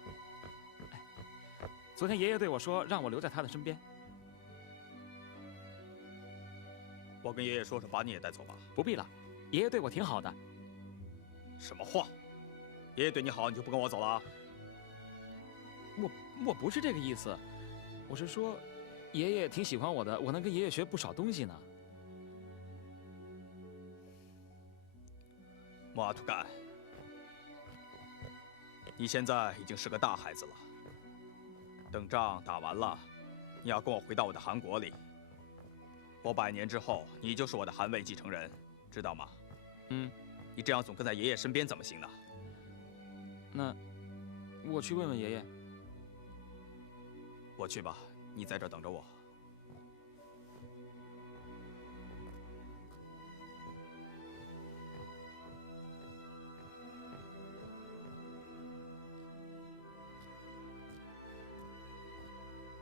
昨天爷爷对我说，让我留在他的身边。我跟爷爷说说，把你也带走吧。不必了，爷爷对我挺好的。什么话？爷爷对你好，你就不跟我走了？我不是这个意思，我是说，爷爷挺喜欢我的，我能跟爷爷学不少东西呢。穆阿图干，你现在已经是个大孩子了。等仗打完了，你要跟我回到我的汗国里。我100年之后，你就是我的汗位继承人，知道吗？嗯。你这样总跟在爷爷身边怎么行呢？那我去问问爷爷。我去吧，你在这儿等着我。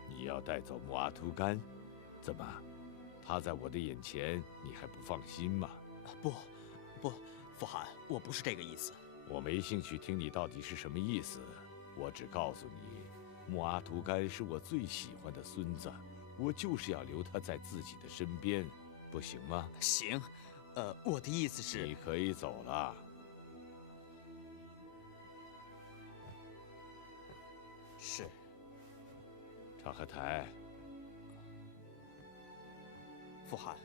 你要带走穆阿图干，怎么？他在我的眼前，你还不放心吗？不，傅汗，我不是这个意思。我没兴趣听你到底是什么意思，我只告诉你，穆阿图干是我最喜欢的孙子，我就是要留他在自己的身边，不行吗？行，我的意思是，你可以走了。是。察合台，傅汗，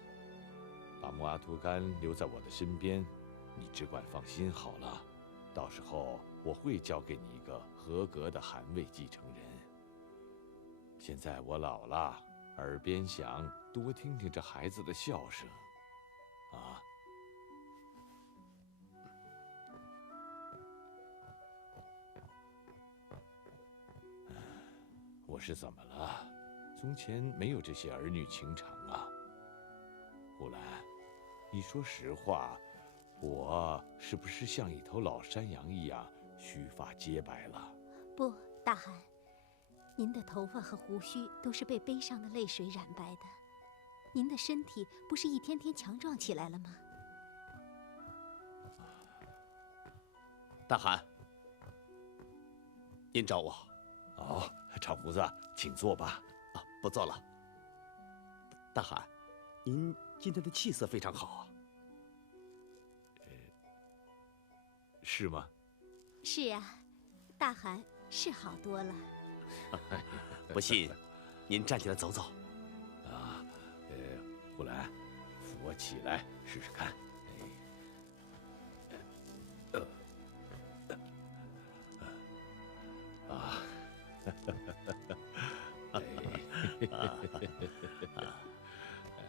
把穆阿图干留在我的身边，你只管放心好了。到时候我会交给你一个合格的汗位继承人。现在我老了，耳边响，多听听这孩子的笑声，啊。我是怎么了？从前没有这些儿女情长啊。呼兰，你说实话，我是不是像一头老山羊一样须发皆白了？不，大汗，您的头发和胡须都是被悲伤的泪水染白的。您的身体不是一天天强壮起来了吗？大汗，您找我？哦，长胡子，请坐吧。啊，不坐了。大汗，您今天的气色非常好啊。是吗？是呀，大汗是好多了。不信，您站起来走走。啊，胡兰，扶我起来试试看。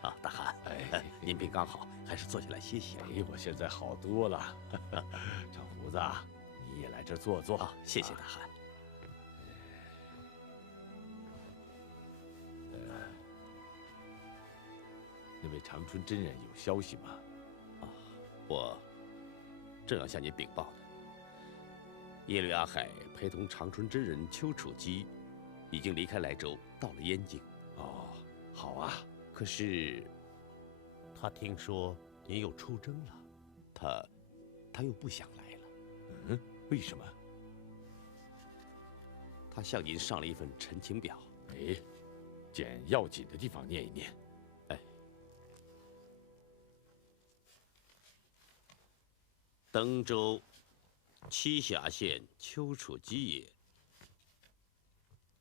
啊，大汗，您病刚好，还是坐下来歇歇吧。我现在好多了。长胡子，你也来这坐坐。啊，谢谢大汗。那位长春真人有消息吗？啊，我正要向您禀报呢。耶律阿海陪同长春真人丘处机，已经离开莱州，到了燕京。哦，好啊。可是，他听说您又出征了，他又不想来了。嗯，为什么？他向您上了一份陈情表。哎，捡要紧的地方念一念。哎，登州栖霞县丘处机也，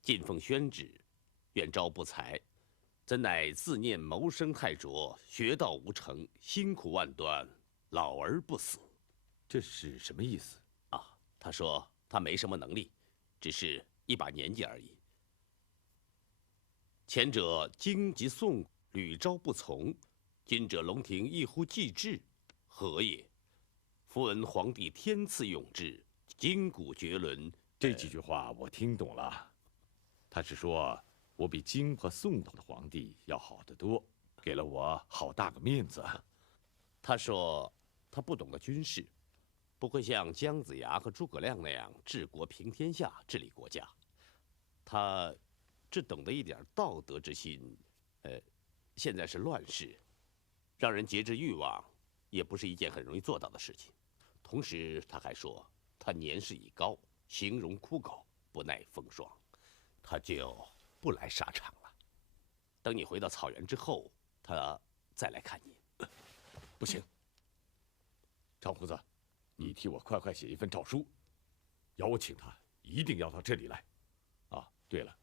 进奉宣旨，愿招不才。怎乃自念谋生太拙，学道无成，辛苦万端，老而不死。这是什么意思啊？他说他没什么能力，只是一把年纪而已。前者荆及宋屡招不从，今者龙庭一呼既至，何也？夫闻皇帝天赐勇志，筋骨绝伦。这几句话我听懂了，他是说我比金和宋的皇帝要好得多，给了我好大个面子。他说他不懂得军事，不会像姜子牙和诸葛亮那样治国平天下、治理国家，他只懂得一点道德之心。现在是乱世，让人节制欲望，也不是一件很容易做到的事情。同时，他还说他年事已高，形容枯槁，不耐风霜，他就不来沙场了。等你回到草原之后，他再来看你。不行，长胡子，你替我快写一份诏书，邀我请他一定要到这里来。啊，对了，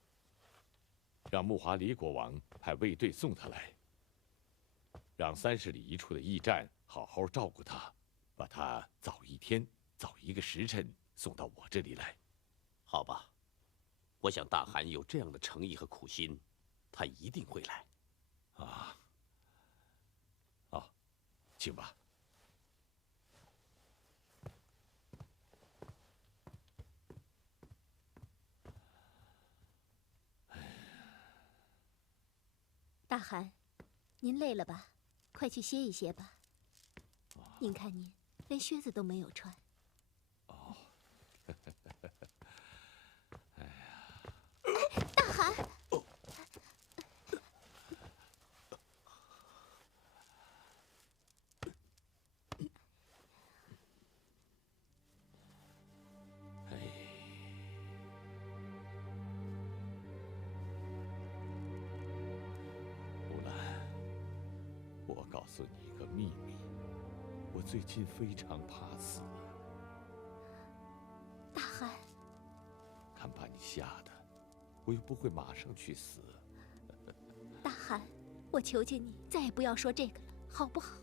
让木华黎国王派卫队送他来，让30里一处的驿站好好照顾他，把他早一天、早一个时辰送到我这里来。好吧，我想大汗有这样的诚意和苦心，他一定会来。请吧。大汗，您累了吧？快去歇一歇吧。您看您连靴子都没有穿。大汗。我告诉你一个秘密，我最近非常怕死。大汗，看把你吓的，我又不会马上去死。大汗，我求求你，再也不要说这个了，好不好？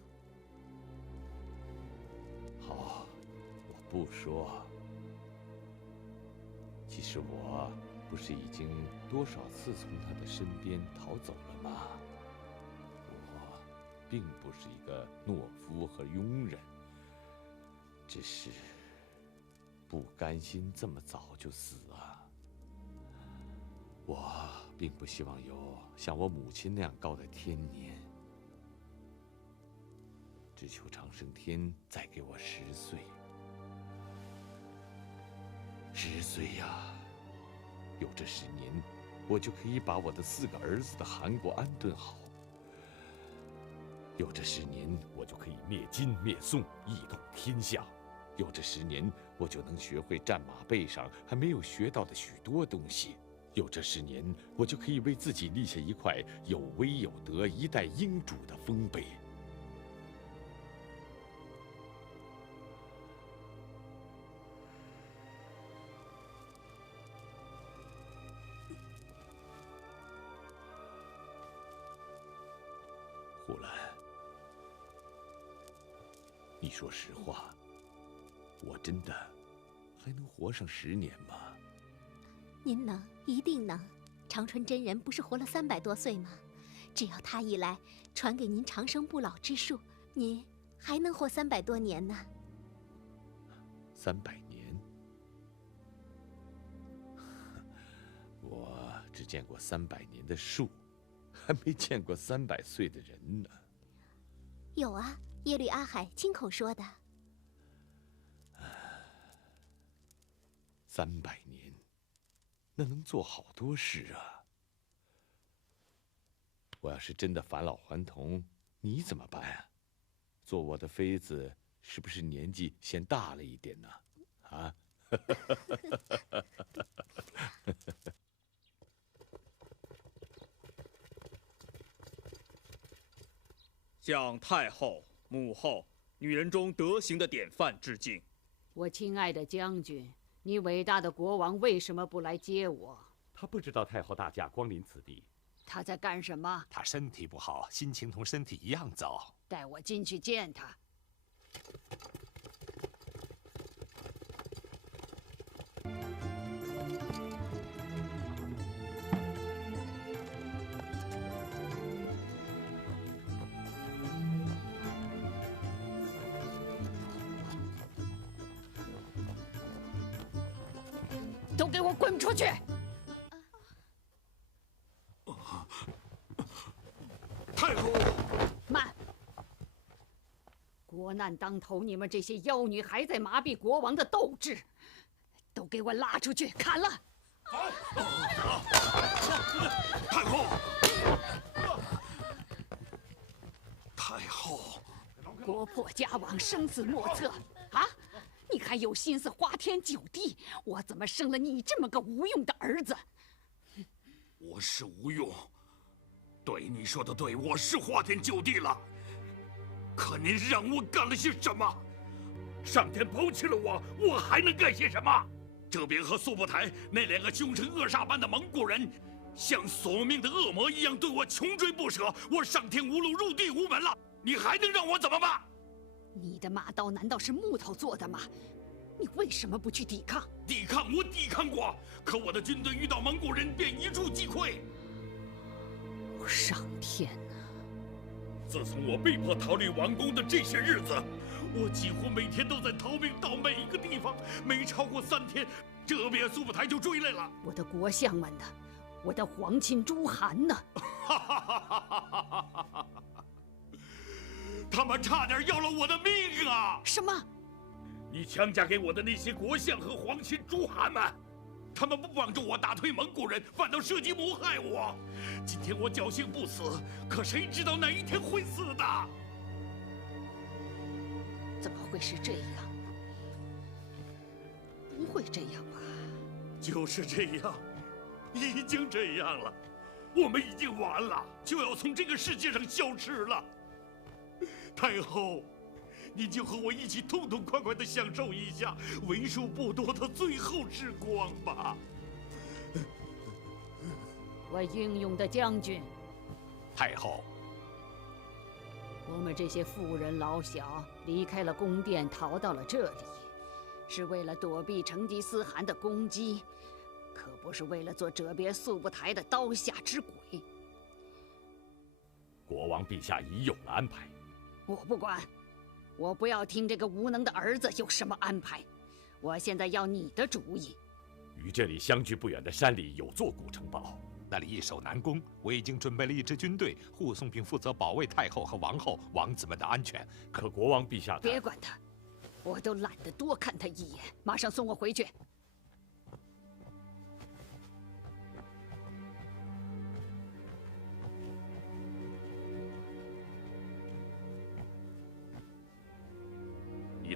好，我不说。其实我不是已经多少次从他的身边逃走了吗？并不是一个懦夫和庸人，只是不甘心这么早就死啊。我并不希望有像我母亲那样高的天年，只求长生天再给我10岁。10岁呀，有这10年，我就可以把我的4个儿子的韩国安顿好。有这10年，我就可以灭金灭宋，一统天下。有这10年，我就能学会战马背上还没有学到的许多东西。有这10年，我就可以为自己立下一块有威有德、一代英主的丰碑。呼兰，你说实话，我真的还能活上10年吗？您能，一定能。长春真人不是活了300多岁吗？只要他一来，传给您长生不老之术，您还能活300多年呢。300年？我只见过300年的树，还没见过300岁的人呢。有啊，耶律阿海亲口说的。300年，那能做好多事啊！我要是真的返老还童，你怎么办啊？做我的妃子，是不是年纪嫌大了一点呢？啊？向太后、母后、女人中德行的典范致敬。我亲爱的将军，你伟大的国王为什么不来接我？他不知道太后大驾光临此地。他在干什么？他身体不好，心情同身体一样糟。带我进去见他。都给我滚出去！太后，慢！国难当头，你们这些妖女还在麻痹国王的斗志，都给我拉出去砍了！太后，太后，国破家亡，生死莫测啊！你还有心思花天酒地？我怎么生了你这么个无用的儿子？我是无用。对，你说的对，我是花天酒地了。可您让我干了些什么？上天抛弃了我，我还能干些什么？这边和速不台那2个凶神恶煞般的蒙古人，像索命的恶魔一样对我穷追不舍，我上天无路，入地无门了。你还能让我怎么办？你的马刀难道是木头做的吗？你为什么不去抵抗？抵抗，我抵抗过，可我的军队遇到蒙古人便一触即溃。上天啊！自从我被迫逃离王宫的这些日子，我几乎每天都在逃命，到每一个地方，没超过3天，这边速不台就追来了。我的国相们呢？我的皇亲朱韩呢？他们差点要了我的命啊！什么？你强加给我的那些国相和皇亲朱韩们，他们不帮助我打退蒙古人，反倒设计谋害我。今天我侥幸不死，可谁知道哪一天会死的？怎么会是这样？不会这样吧？就是这样，已经这样了，我们已经完了，就要从这个世界上消失了。太后，你就和我一起痛痛快快地享受一下为数不多的最后时光吧。我英勇的将军，太后，我们这些妇人老小离开了宫殿，逃到了这里，是为了躲避成吉思汗的攻击，可不是为了做这边速不台的刀下之鬼。国王陛下已有了安排。我不管，我不要听这个无能的儿子有什么安排。我现在要你的主意。与这里相距不远的山里有座古城堡，那里易守难攻。我已经准备了一支军队护送，并负责保卫太后和王后、王子们的安全。可国王陛下，别管他，我都懒得多看他一眼。马上送我回去。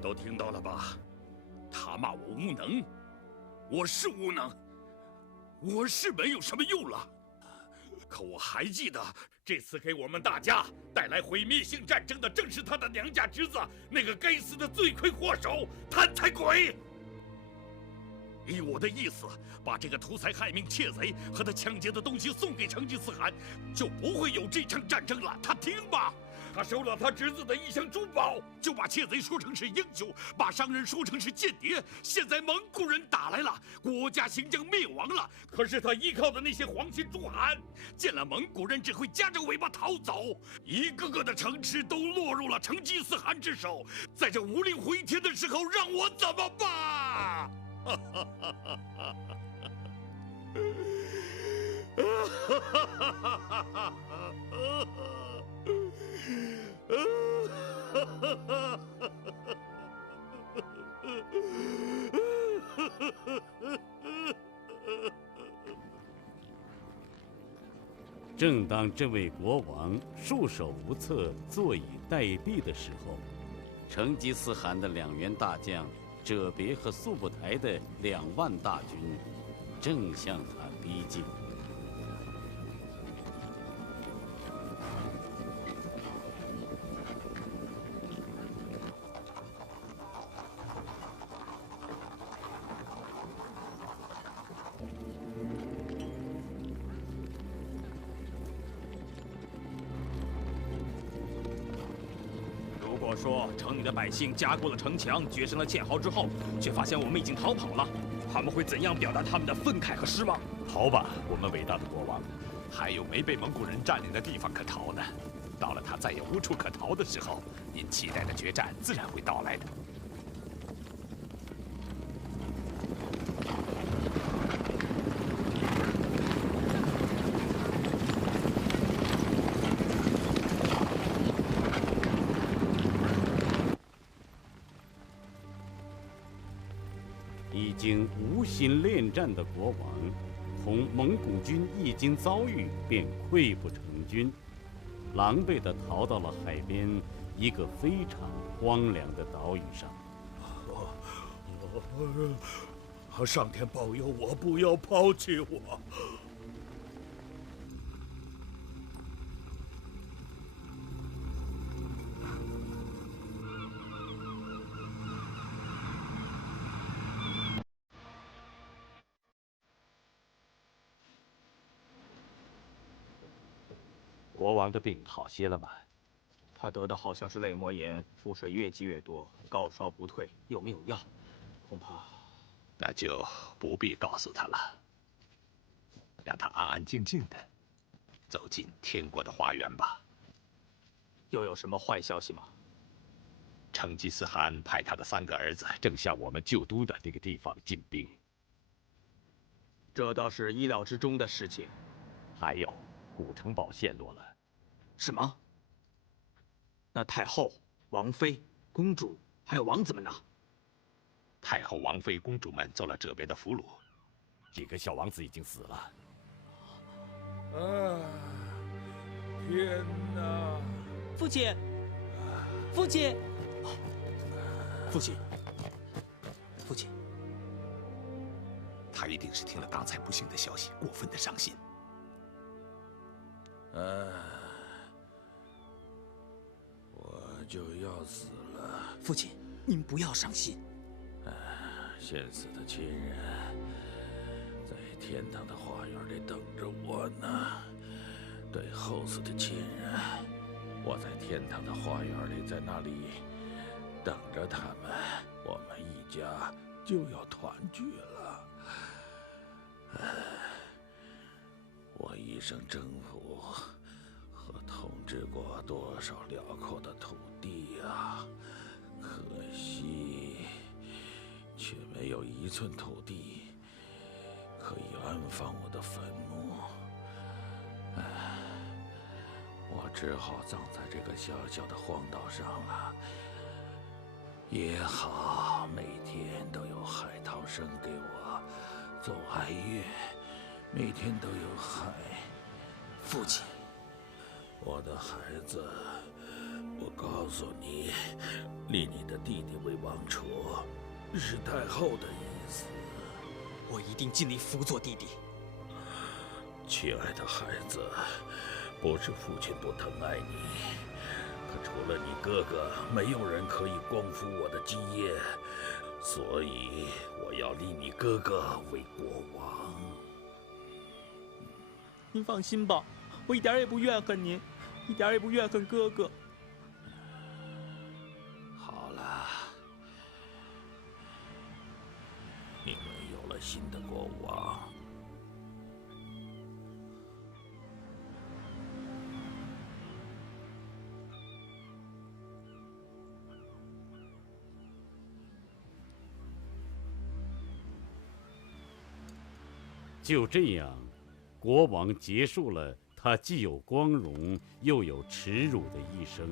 都听到了吧？他骂我无能，我是无能，我是没有什么用了。可我还记得，这次给我们大家带来毁灭性战争的，正是他的娘家侄子，那个该死的罪魁祸首贪财鬼。依我的意思，把这个图财害命窃贼和他抢劫的东西送给成吉思汗，就不会有这场战争了。他听吧。他收了他侄子的一箱珠宝，就把窃贼说成是英雄，把商人说成是间谍。现在蒙古人打来了，国家行将灭亡了。可是他依靠的那些皇亲诸汗，见了蒙古人只会夹着尾巴逃走，一个个的城池都落入了成吉思汗之手。在这无力回天的时候，让我怎么办？正当这位国王束手无策、坐以待毙的时候，成吉思汗的2员大将哲别和速不台的2万大军正向他逼近。如果说城里的百姓加固了城墙，决胜了堑壕之后，却发现我们已经逃跑了，他们会怎样表达他们的愤慨和失望？逃吧，我们伟大的国王，还有没被蒙古人占领的地方可逃呢。到了他再也无处可逃的时候，您期待的决战自然会到来的。已经无心恋战的国王，同蒙古军一经遭遇，便溃不成军，狼狈地逃到了海边一个非常荒凉的岛屿上。上天保佑我，不要抛弃我。国王的病好些了吗？他得的好像是泪膜炎，腹水越积越多，高烧不退。有没有药？恐怕……那就不必告诉他了，让他安安静静的走进天国的花园吧。又有什么坏消息吗？成吉思汗派他的3个儿子正向我们旧都的那个地方进兵。这倒是意料之中的事情。还有，古城堡陷落了。什么？那太后、王妃、公主还有王子们呢？太后、王妃、公主们做了哲别的俘虏，几个小王子已经死了。啊！天哪！父亲，父亲，父亲，父亲！他一定是听了刚才不幸的消息，过分的伤心。我就要死了。父亲，您不要伤心。先死的亲人在天堂的花园里等着我呢。对后死的亲人，我在天堂的花园里，在那里等着他们。我们一家就要团聚了。我一生征服和统治过多少辽阔的土地呀！可惜，却没有1寸土地可以安放我的坟墓。我只好葬在这个小小的荒岛上了。也好，每天都有海涛声给我奏哀乐，每天都有海。父亲，我的孩子，我我告诉你，立你的弟弟为王储，是太后的意思。我一定尽力辅佐弟弟。亲爱的孩子，不是父亲不疼爱你，可除了你哥哥，没有人可以光复我的基业，所以我要立你哥哥为国王。您放心吧，我一点也不怨恨您，一点也不怨恨哥哥。好了，你们有了新的国王。就这样，国王结束了他既有光荣又有耻辱的一生。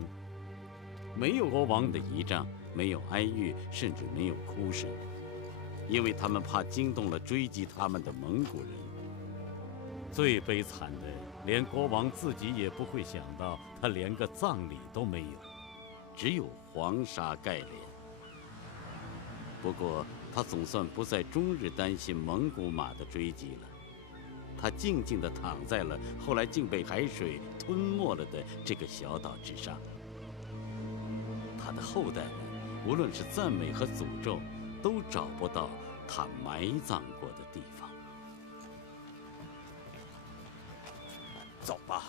没有国王的仪仗，没有哀乐，甚至没有哭声，因为他们怕惊动了追击他们的蒙古人。最悲惨的，连国王自己也不会想到，他连个葬礼都没有，只有黄沙盖脸。不过，他总算不再终日担心蒙古马的追击了。他静静地躺在了后来竟被海水吞没了的这个小岛之上。他的后代们，无论是赞美和诅咒，都找不到他埋葬过的地方。走吧，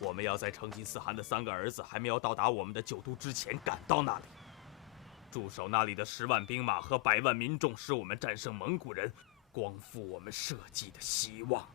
我们要在成吉思汗的3个儿子还没有到达我们的旧都之前赶到那里。驻守那里的10万兵马和100万民众，是我们战胜蒙古人、光复我们社稷的希望。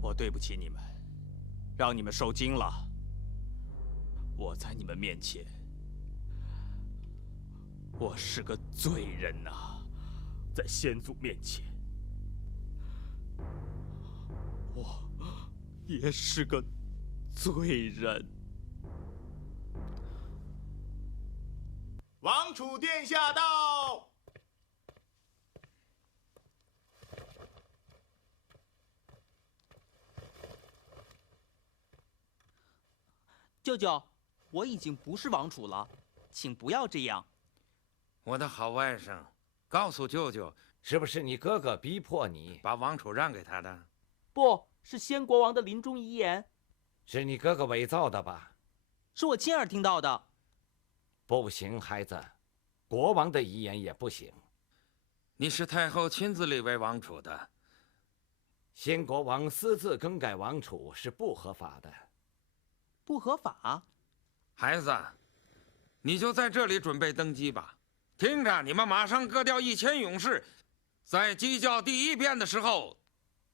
我对不起你们，让你们受惊了。我在你们面前，我是个罪人呐，在先祖面前，我也是个罪人。王储殿下到。舅舅，我已经不是王储了，请不要这样。我的好外甥，告诉舅舅，是不是你哥哥逼迫你把王储让给他的？不是先国王的临终遗言。是你哥哥伪造的吧？是我亲耳听到的。不行，孩子，国王的遗言也不行。你是太后亲自立为王储的，新国王私自更改王储是不合法的。不合法？孩子，你就在这里准备登基吧。听着，你们马上各调1000勇士，在鸡叫第1遍的时候，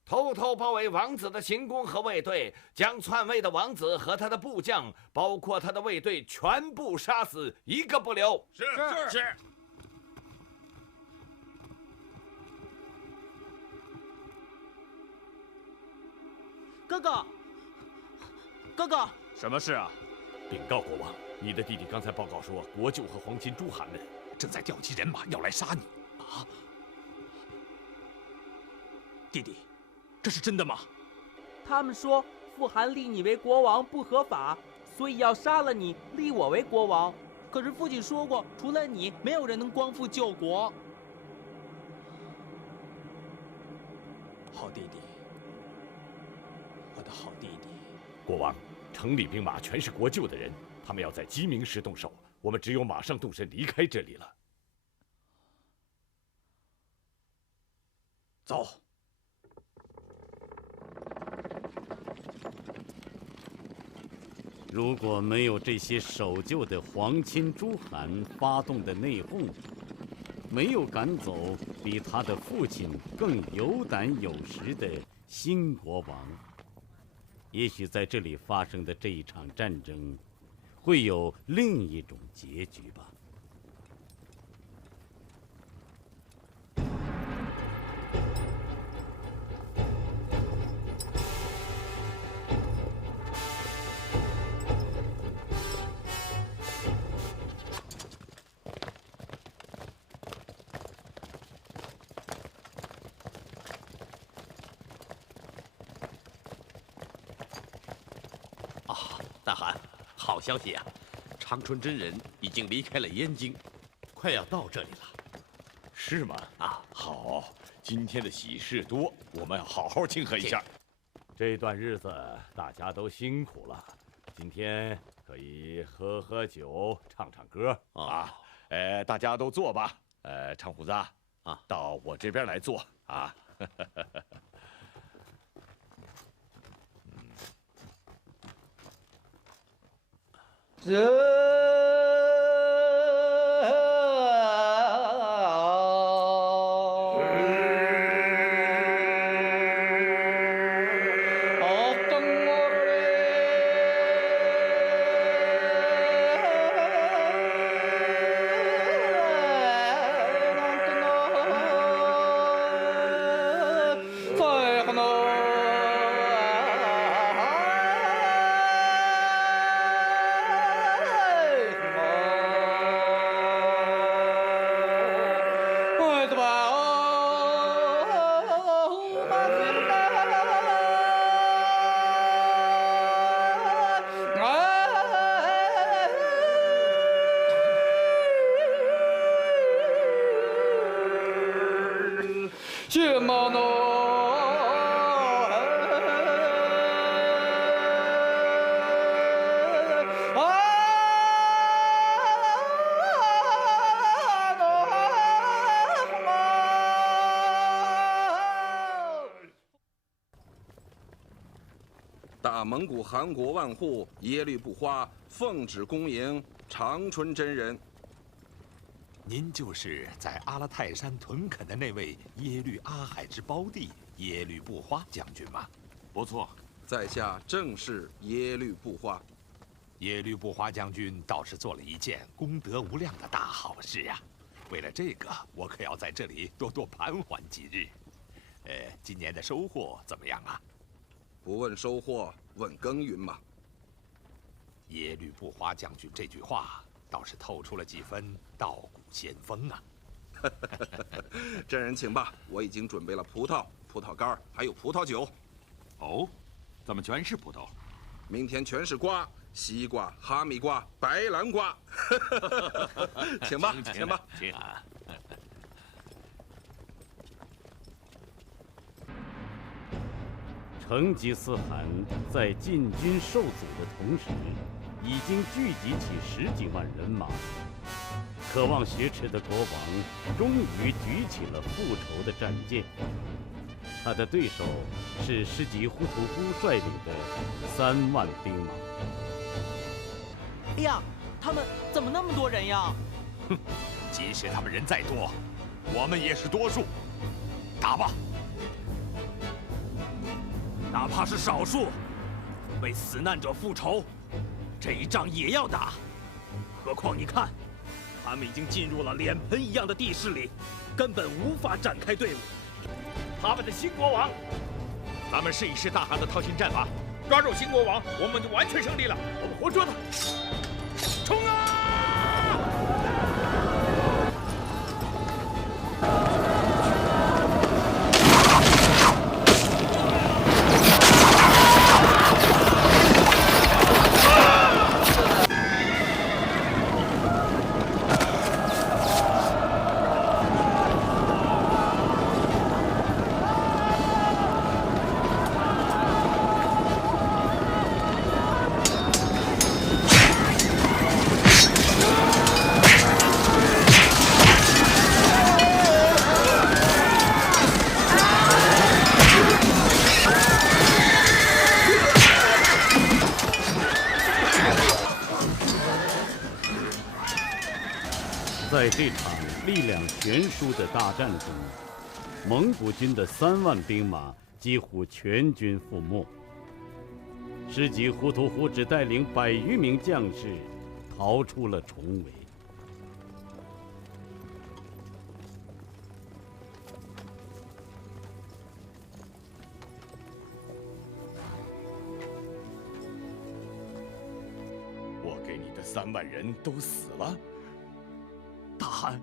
偷偷包围王子的行宫和卫队，将篡位的王子和他的部将，包括他的卫队，全部杀死，一个不留。是。哥哥，哥哥。什么事啊？禀告国王，你的弟弟刚才报告说，国舅和皇亲朱罕们正在调集人马要来杀你。啊！弟弟，这是真的吗？他们说傅寒立你为国王不合法，所以要杀了你，立我为国王。可是父亲说过，除了你，没有人能光复救国。好弟弟，我的好弟弟。国王。城里兵马全是国舅的人，他们要在鸡鸣时动手，我们只有马上动身离开这里了。走。如果没有这些守旧的皇亲朱罕发动的内讧，没有赶走比他的父亲更有胆有识的新国王，也许在这里发生的这一场战争，会有另一种结局吧。大汗，好消息啊！长春真人已经离开了燕京，快要到这里了。是吗？啊，好，今天的喜事多，我们要好好庆贺一下。这段日子大家都辛苦了，今天可以喝喝酒，唱唱歌啊。大家都坐吧。长胡子啊，到我这边来坐啊。大蒙古汗国万户耶律不花奉旨恭迎长春真人。您就是在阿拉泰山屯垦的那位耶律阿海之胞弟耶律不花将军吗？不错，在下正是耶律不花。耶律不花将军倒是做了一件功德无量的大好事呀！为了这个，我可要在这里多多盘桓几日。今年的收获怎么样啊？不问收获，问耕耘嘛。耶律不花将军这句话倒是透出了几分道骨仙风啊！真人请吧，我已经准备了葡萄、葡萄干还有葡萄酒。哦，怎么全是葡萄？明天全是瓜，西瓜、哈密瓜、白兰瓜。请吧，请吧。请。成吉思汗在进军受阻的同时，已经聚集起10几万人马。渴望雪耻的国王终于举起了复仇的战舰。他的对手是师吉忽图忽率领的3万兵马。哎呀，他们怎么那么多人呀？哼，即使他们人再多，我们也是多数。打吧！哪怕是少数，为死难者复仇，这一仗也要打。何况你看，他们已经进入了脸盆一样的地势里，根本无法展开队伍。他们的新国王，咱们试一试大汗的掏心战法，抓住新国王，我们就完全胜利了。我们活捉他！冲啊！在这场力量悬殊的大战中，蒙古军的3万兵马几乎全军覆没。师吉忽图忽只带领100余名将士逃出了重围。我给你的3万人都死了。大汗，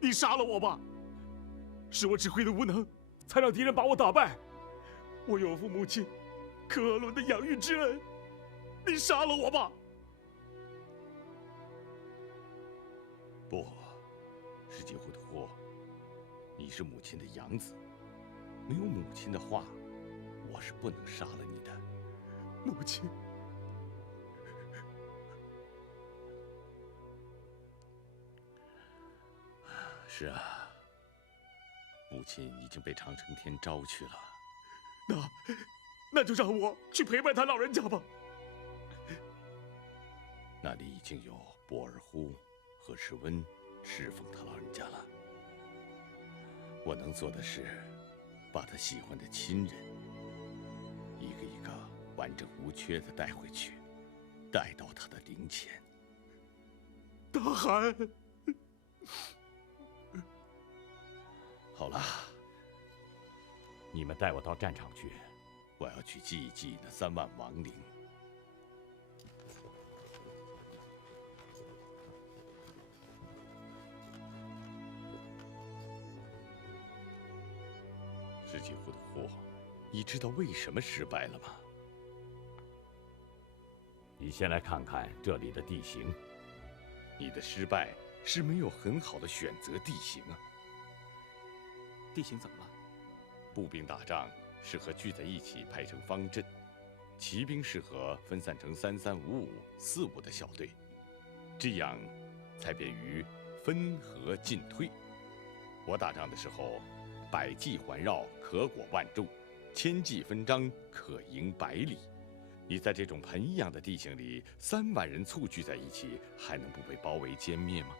你杀了我吧！是我指挥的无能，才让敌人把我打败。我有父母亲，可伦的养育之恩，你杀了我吧！不，世纪糊涂，你是母亲的养子，没有母亲的话，我是不能杀了你的。母亲。是啊，母亲已经被长生天招去了。那就让我去陪伴他老人家吧。那里已经有博尔忽和世温侍奉他老人家了。我能做的是，把他喜欢的亲人一个一个完整无缺的带回去，带到他的灵前。大汗。好了，你们带我到战场去，我要去祭一祭那3万亡灵。世纪糊涂，你知道为什么失败了吗？你先来看看这里的地形。你的失败是没有很好的选择地形啊。地形怎么了？步兵打仗适合聚在一起排成方阵，骑兵适合分散成3355、45的小队，这样才便于分合进退。我打仗的时候，百骑环绕，可裹万众；千骑分张，可营100里。你在这种盆一样的地形里，3万人簇聚在一起，还能不被包围歼灭吗？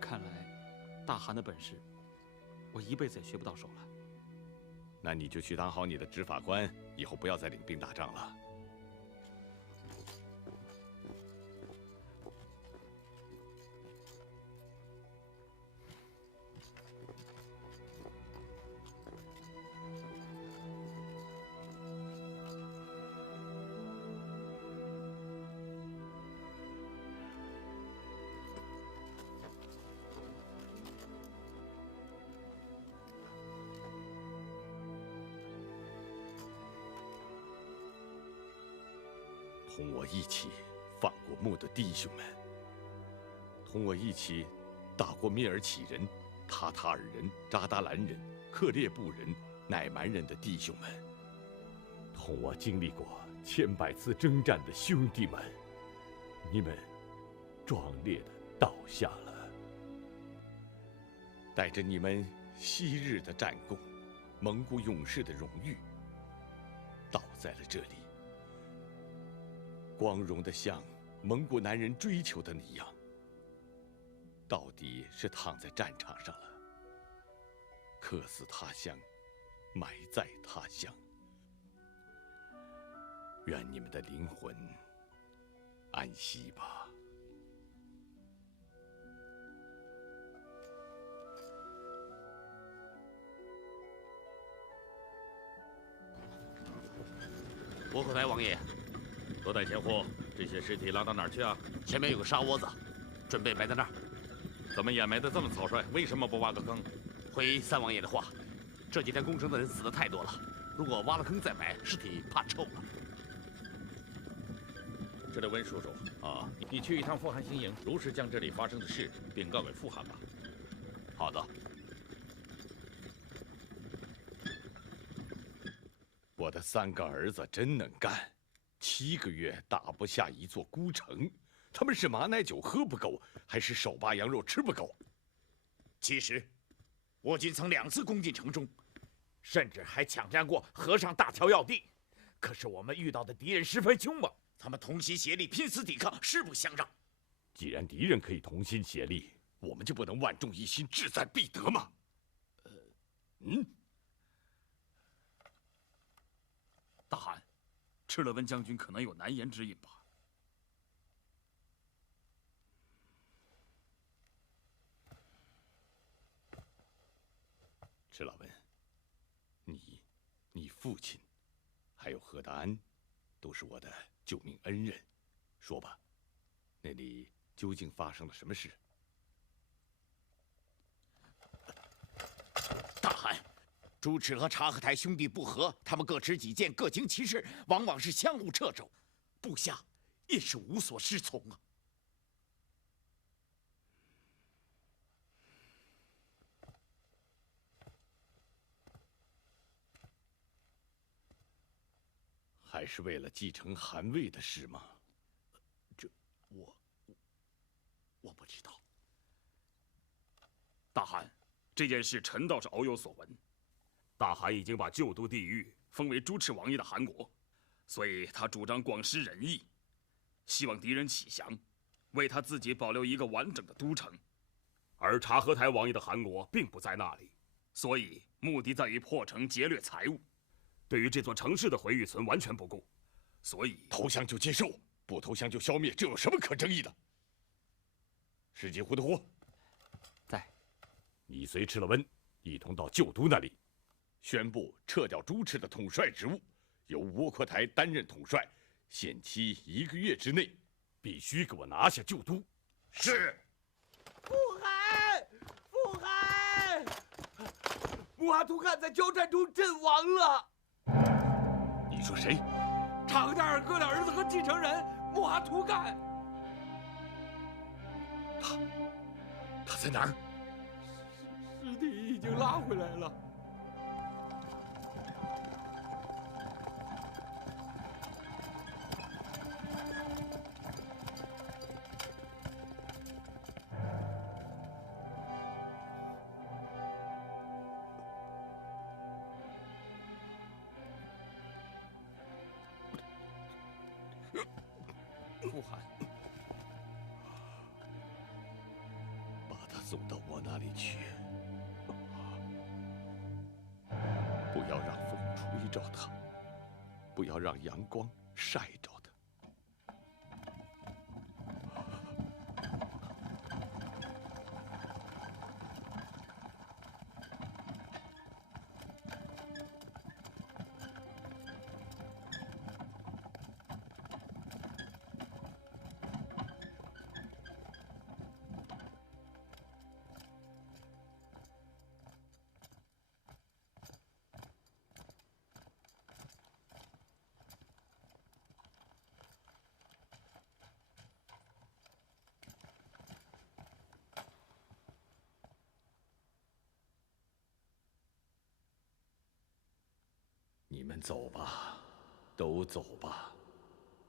看来，大汗的本事，我一辈子也学不到手了。那你就去当好你的执法官，以后不要再领兵打仗了。同我一起反过墓的弟兄们，同我一起打过蔑尔乞人、塔塔尔人、扎达兰人、克列布人、乃蛮人的弟兄们，同我经历过千百次征战的兄弟们，你们壮烈的倒下了，带着你们昔日的战功、蒙古勇士的荣誉，倒在了这里。光荣的像蒙古男人追求的那样，到底是躺在战场上了，客死他乡，埋在他乡。愿你们的灵魂安息吧。伯克台王爷，多代前呼，这些尸体拉到哪儿去啊？前面有个沙窝子，准备埋在那儿。怎么掩埋的这么草率？为什么不挖个坑？回三王爷的话，这几天攻城的人死的太多了，如果挖了坑再埋，尸体怕臭了。这位温叔叔啊，你去一趟富汗新营，如实将这里发生的事禀告给富汗吧。好的。我的3个儿子真能干，7个月打不下一座孤城。他们是马奶酒喝不够，还是手扒羊肉吃不够？其实，我军曾2次攻进城中，甚至还抢占过河上大桥要地。可是我们遇到的敌人十分凶猛，他们同心协力，拼死抵抗，势不相让。既然敌人可以同心协力，我们就不能万众一心，志在必得吗？大汗，赤勒温将军可能有难言之隐吧？赤老温，你父亲，还有何达安，都是我的救命恩人。说吧，那里究竟发生了什么事？大汗，朱赤和察合台兄弟不和，他们各持己见，各行其事，往往是相互掣肘，部下也是无所适从啊。还是为了继承汗位的事吗？这我不知道。大汗，这件事臣倒是偶有所闻。大汗已经把旧都地域封为朱赤王爷的汗国，所以他主张广施仁义，希望敌人起降，为他自己保留一个完整的都城。而察合台王爷的汗国并不在那里，所以目的在于破城劫掠财物，对于这座城市的毁誉存完全不顾。所以投降就接受，不投降就消灭，这有什么可争议的？石矶胡德夫，在。你随赤勒温一同到旧都那里，宣布撤掉朱赤的统帅职务，由窝阔台担任统帅，限期1个月之内，必须给我拿下旧都。是。富海，富海，穆阿图汗在交战中阵亡了。你说谁？察合台二哥的儿子和继承人穆阿图汗。他在哪儿？尸体已经拉回来了。富汗，把他送到我那里去，不要让风吹着他，不要让阳光晒着他。你们走吧，都走吧。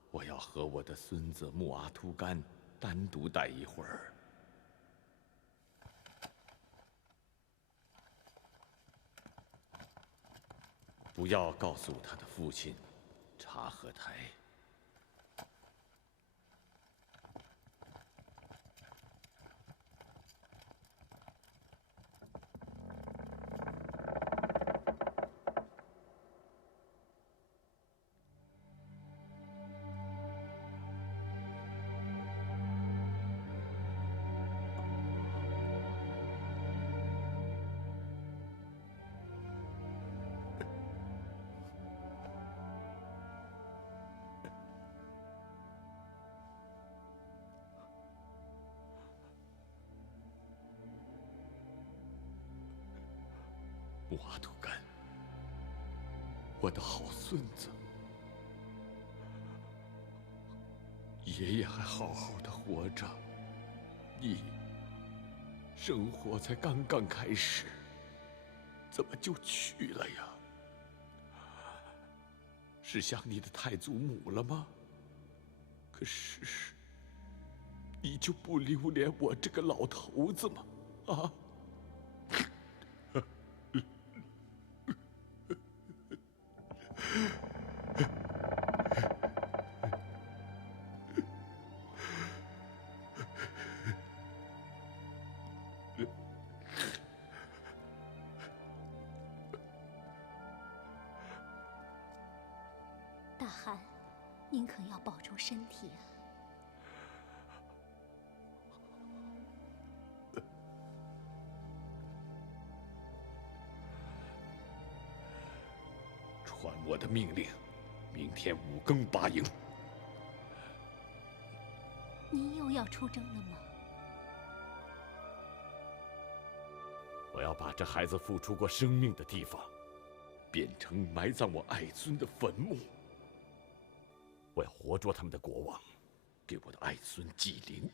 我要和我的孙子穆阿图干单独待一会儿。不要告诉他的父亲察合台。穆阿图干，我的好孙子，爷爷还好好的活着，你生活才刚刚开始，怎么就去了呀？是想你的太祖母了吗？可是，你就不留恋我这个老头子吗？啊？大汗，您可要保重身体啊！传我的命令，明天5更8营。您又要出征了吗？我要把这孩子付出过生命的地方变成埋葬我爱孙的坟墓。我要活捉他们的国王，给我的爱孙祭灵。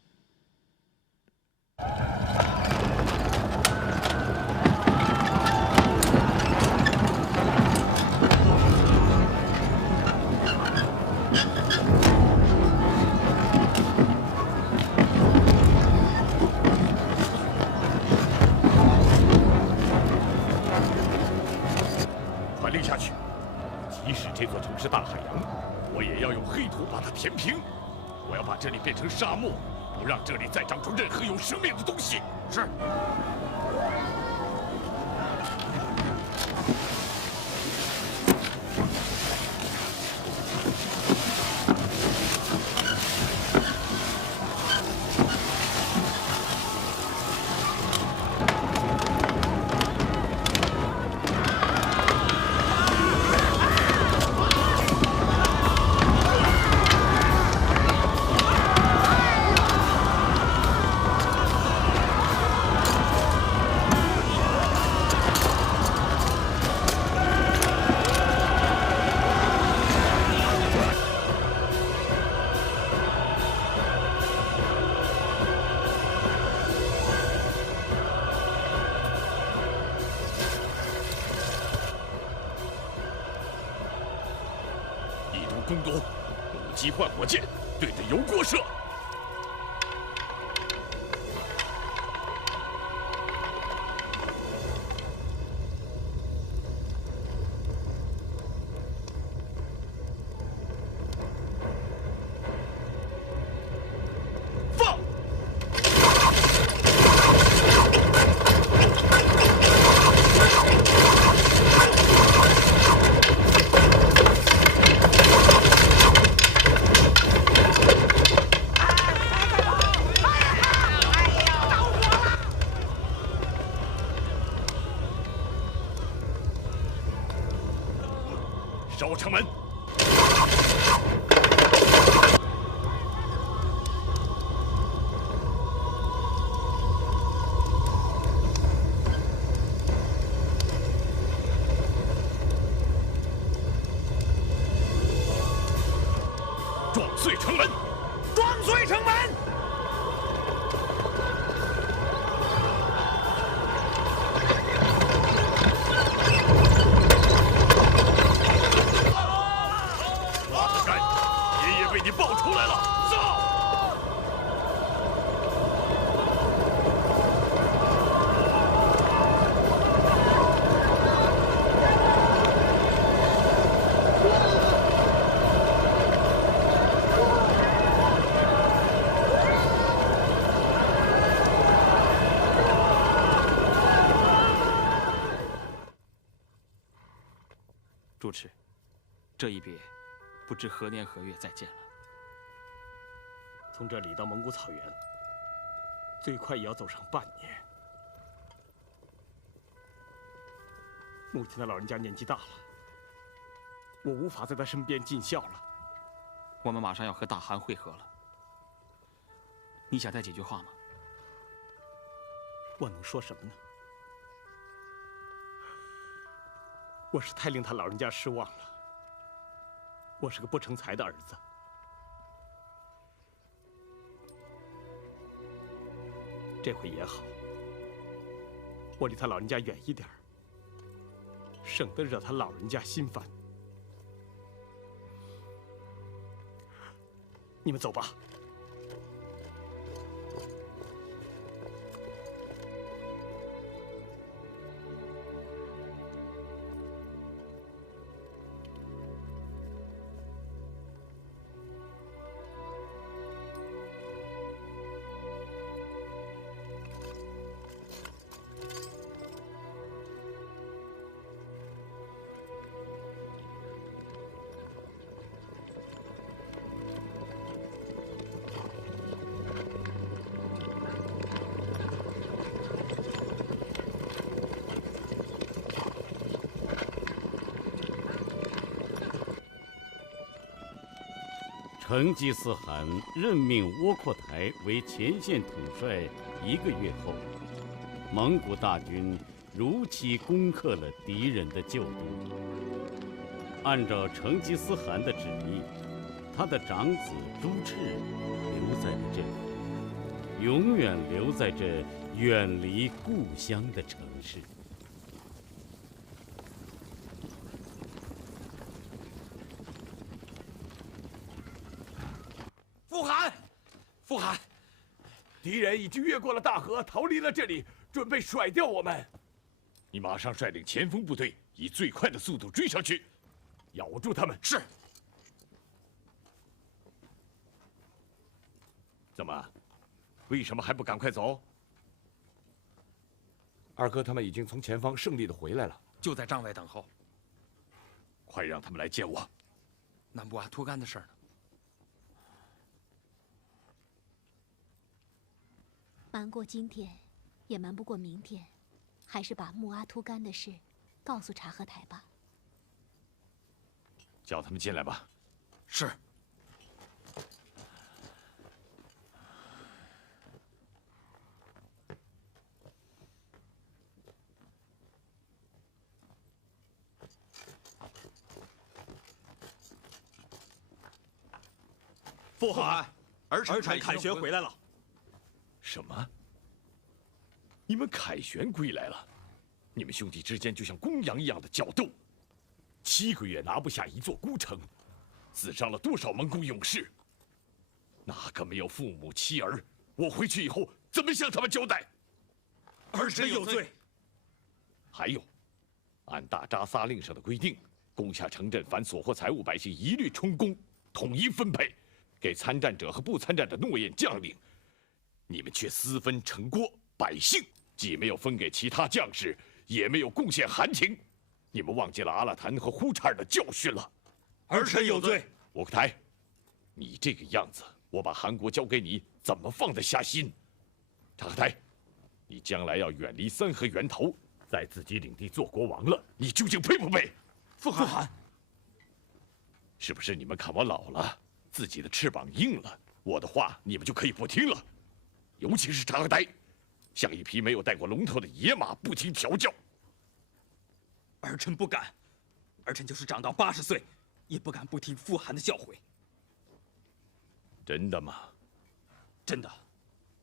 传令下去，即使这座城是大海洋，我也要用黑土把它填平。我要把这里变成沙漠，不让这里再长出任何有生命的东西。是。攻夺，用机换火箭对着油锅射。放！守城门！撞碎城门！撞碎城门！被你抱出来了，走！主持，这一别，不知何年何月再见了。从这里到蒙古草原，最快也要走上半年。母亲的老人家年纪大了，我无法在她身边尽孝了。我们马上要和大汗会合了，你想带几句话吗？我能说什么呢？我是太令他老人家失望了。我是个不成才的儿子。这回也好，我离他老人家远一点，省得惹他老人家心烦。你们走吧。成吉思汗任命窝阔台为前线统帅1个月后，蒙古大军如期攻克了敌人的旧都。按照成吉思汗的旨意，他的长子朱赤留在了这里，永远留在这远离故乡的城市。傅汗，傅汗，敌人已经越过了大河，逃离了这里，准备甩掉我们。你马上率领前锋部队，以最快的速度追上去，咬住他们。是。怎么？为什么还不赶快走？二哥他们已经从前方胜利的回来了，就在帐外等候。快让他们来见我。那木阿图干的事儿呢？瞒过今天，也瞒不过明天，还是把木阿图干的事告诉察合台吧。叫他们进来吧。是。父汗，儿臣凯旋回来了。什么？你们凯旋归来了？你们兄弟之间就像公羊一样的角斗，7个月拿不下一座孤城，死伤了多少蒙古勇士？哪个没有父母妻儿？我回去以后怎么向他们交代？儿臣有罪。还有，按大扎萨令上的规定，攻下城镇凡所获财物，百姓一律充公，统一分配，给参战者和不参战的诺言将领。你们却私分城郭，百姓既没有分给其他将士，也没有贡献韩秦。你们忘记了阿拉坦和呼查尔的教训了。儿臣有罪。沃克台，你这个样子，我把韩国交给你，怎么放得下心？察合台，你将来要远离三河源头，在自己领地做国王了，你究竟配不配？父汗，是不是你们看我老了，自己的翅膀硬了，我的话你们就可以不听了？尤其是察合台，像一匹没有带过龙头的野马，不听调教。儿臣不敢，儿臣就是长到80岁，也不敢不听父汗的教诲。真的吗？真的。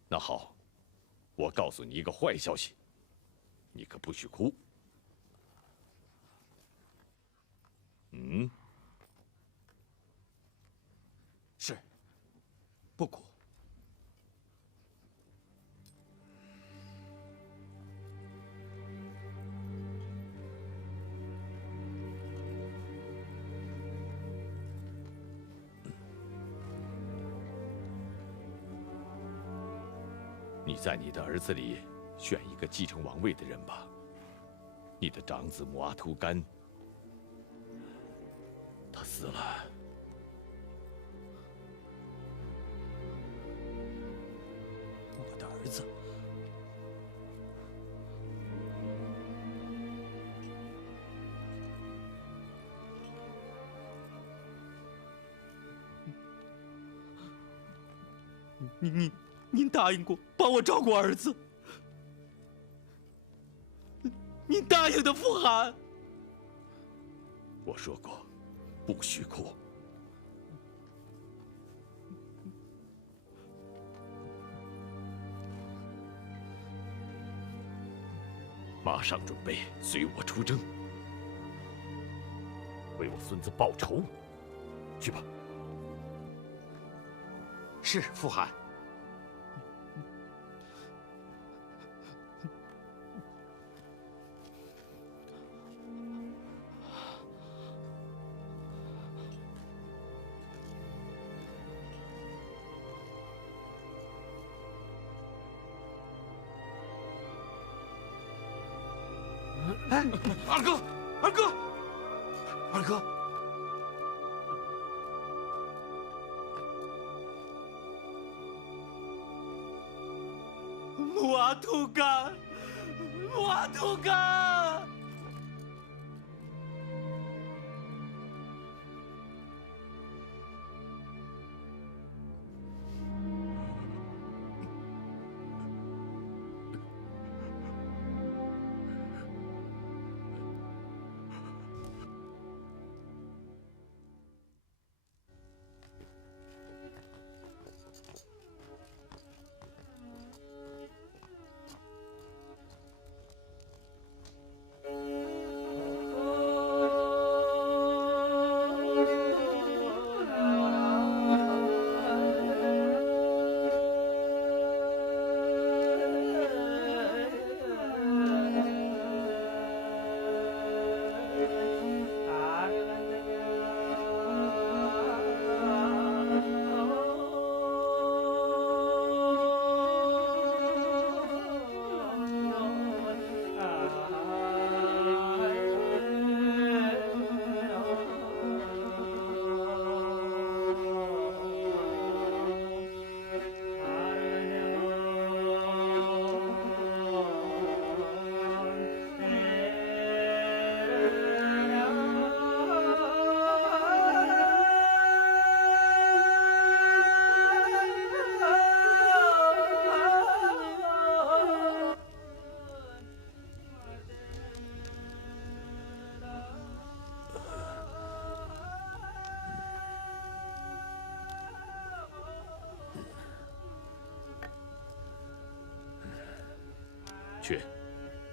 那好，我告诉你一个坏消息，你可不许哭。是，不哭。你在你的儿子里选一个继承王位的人吧。你的长子木阿图干，他死了。我的儿子。您答应过帮我照顾儿子，您答应的，父汗。我说过，不许哭。马上准备随我出征，为我孙子报仇。去吧。是，父汗。哎，二哥，二哥，二哥！木阿图干，木阿图干！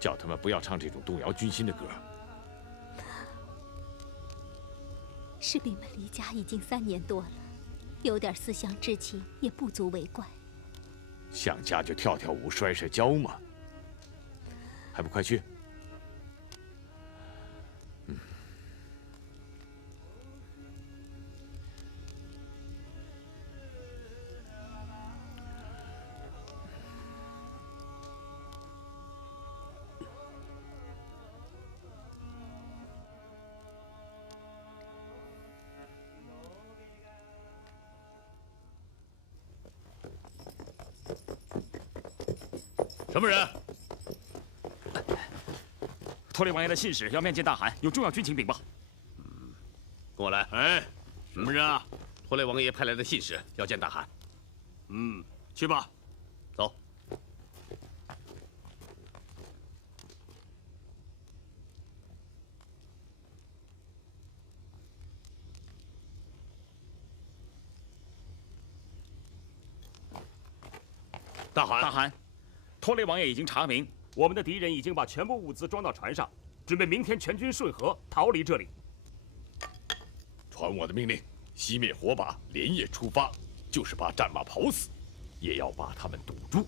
叫他们不要唱这种动摇军心的歌。士兵们离家已经3年多了，有点思乡之情也不足为怪。想家就跳跳舞、摔摔跤嘛，还不快去？什么人？托雷王爷的信使要面见大汗，有重要军情禀报。跟我来。哎，什么人啊？托雷王爷派来的信使要见大汗。去吧。走。大汗，托雷王爷已经查明，我们的敌人已经把全部物资装到船上，准备明天全军顺河逃离这里。传我的命令，熄灭火把，连夜出发，就是把战马跑死，也要把他们堵住。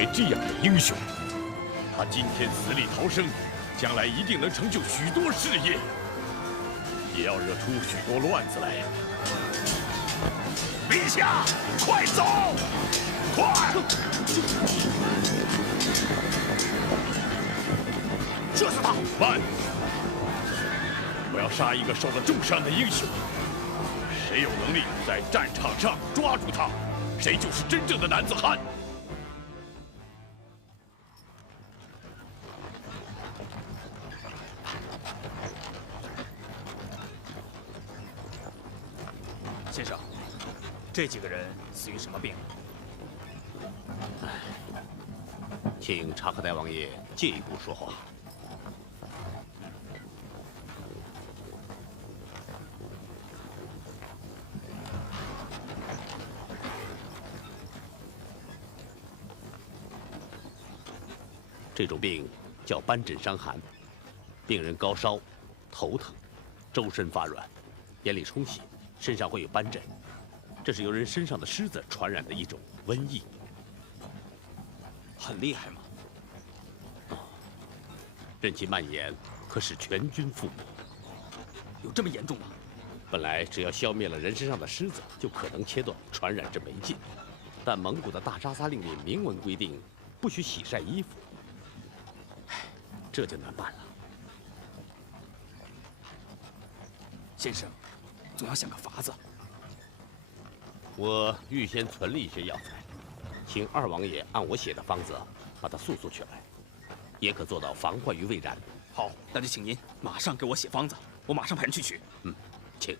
为这样的英雄。他今天死里逃生，将来一定能成就许多事业，也要惹出许多乱子来。陛下，快走！快！射死他！慢！我要杀一个受了重伤的英雄。谁有能力在战场上抓住他，谁就是真正的男子汉。先生，这几个人死于什么病？请察克代王爷进一步说话。这种病叫斑疹伤寒，病人高烧、头疼、周身发软、眼里充血，身上会有斑疹，这是由人身上的虱子传染的一种瘟疫。很厉害吗？任其蔓延，可使全军覆没。有这么严重吗？本来只要消灭了人身上的虱子，就可能切断传染之媒介，但蒙古的大扎萨令里明文规定，不许洗晒衣服。这就难办了。先生，总要想个法子。我预先存了一些药材，请二王爷按我写的方子把它速速取来，也可做到防患于未然。好，那就请您马上给我写方子，我马上派人去取。请。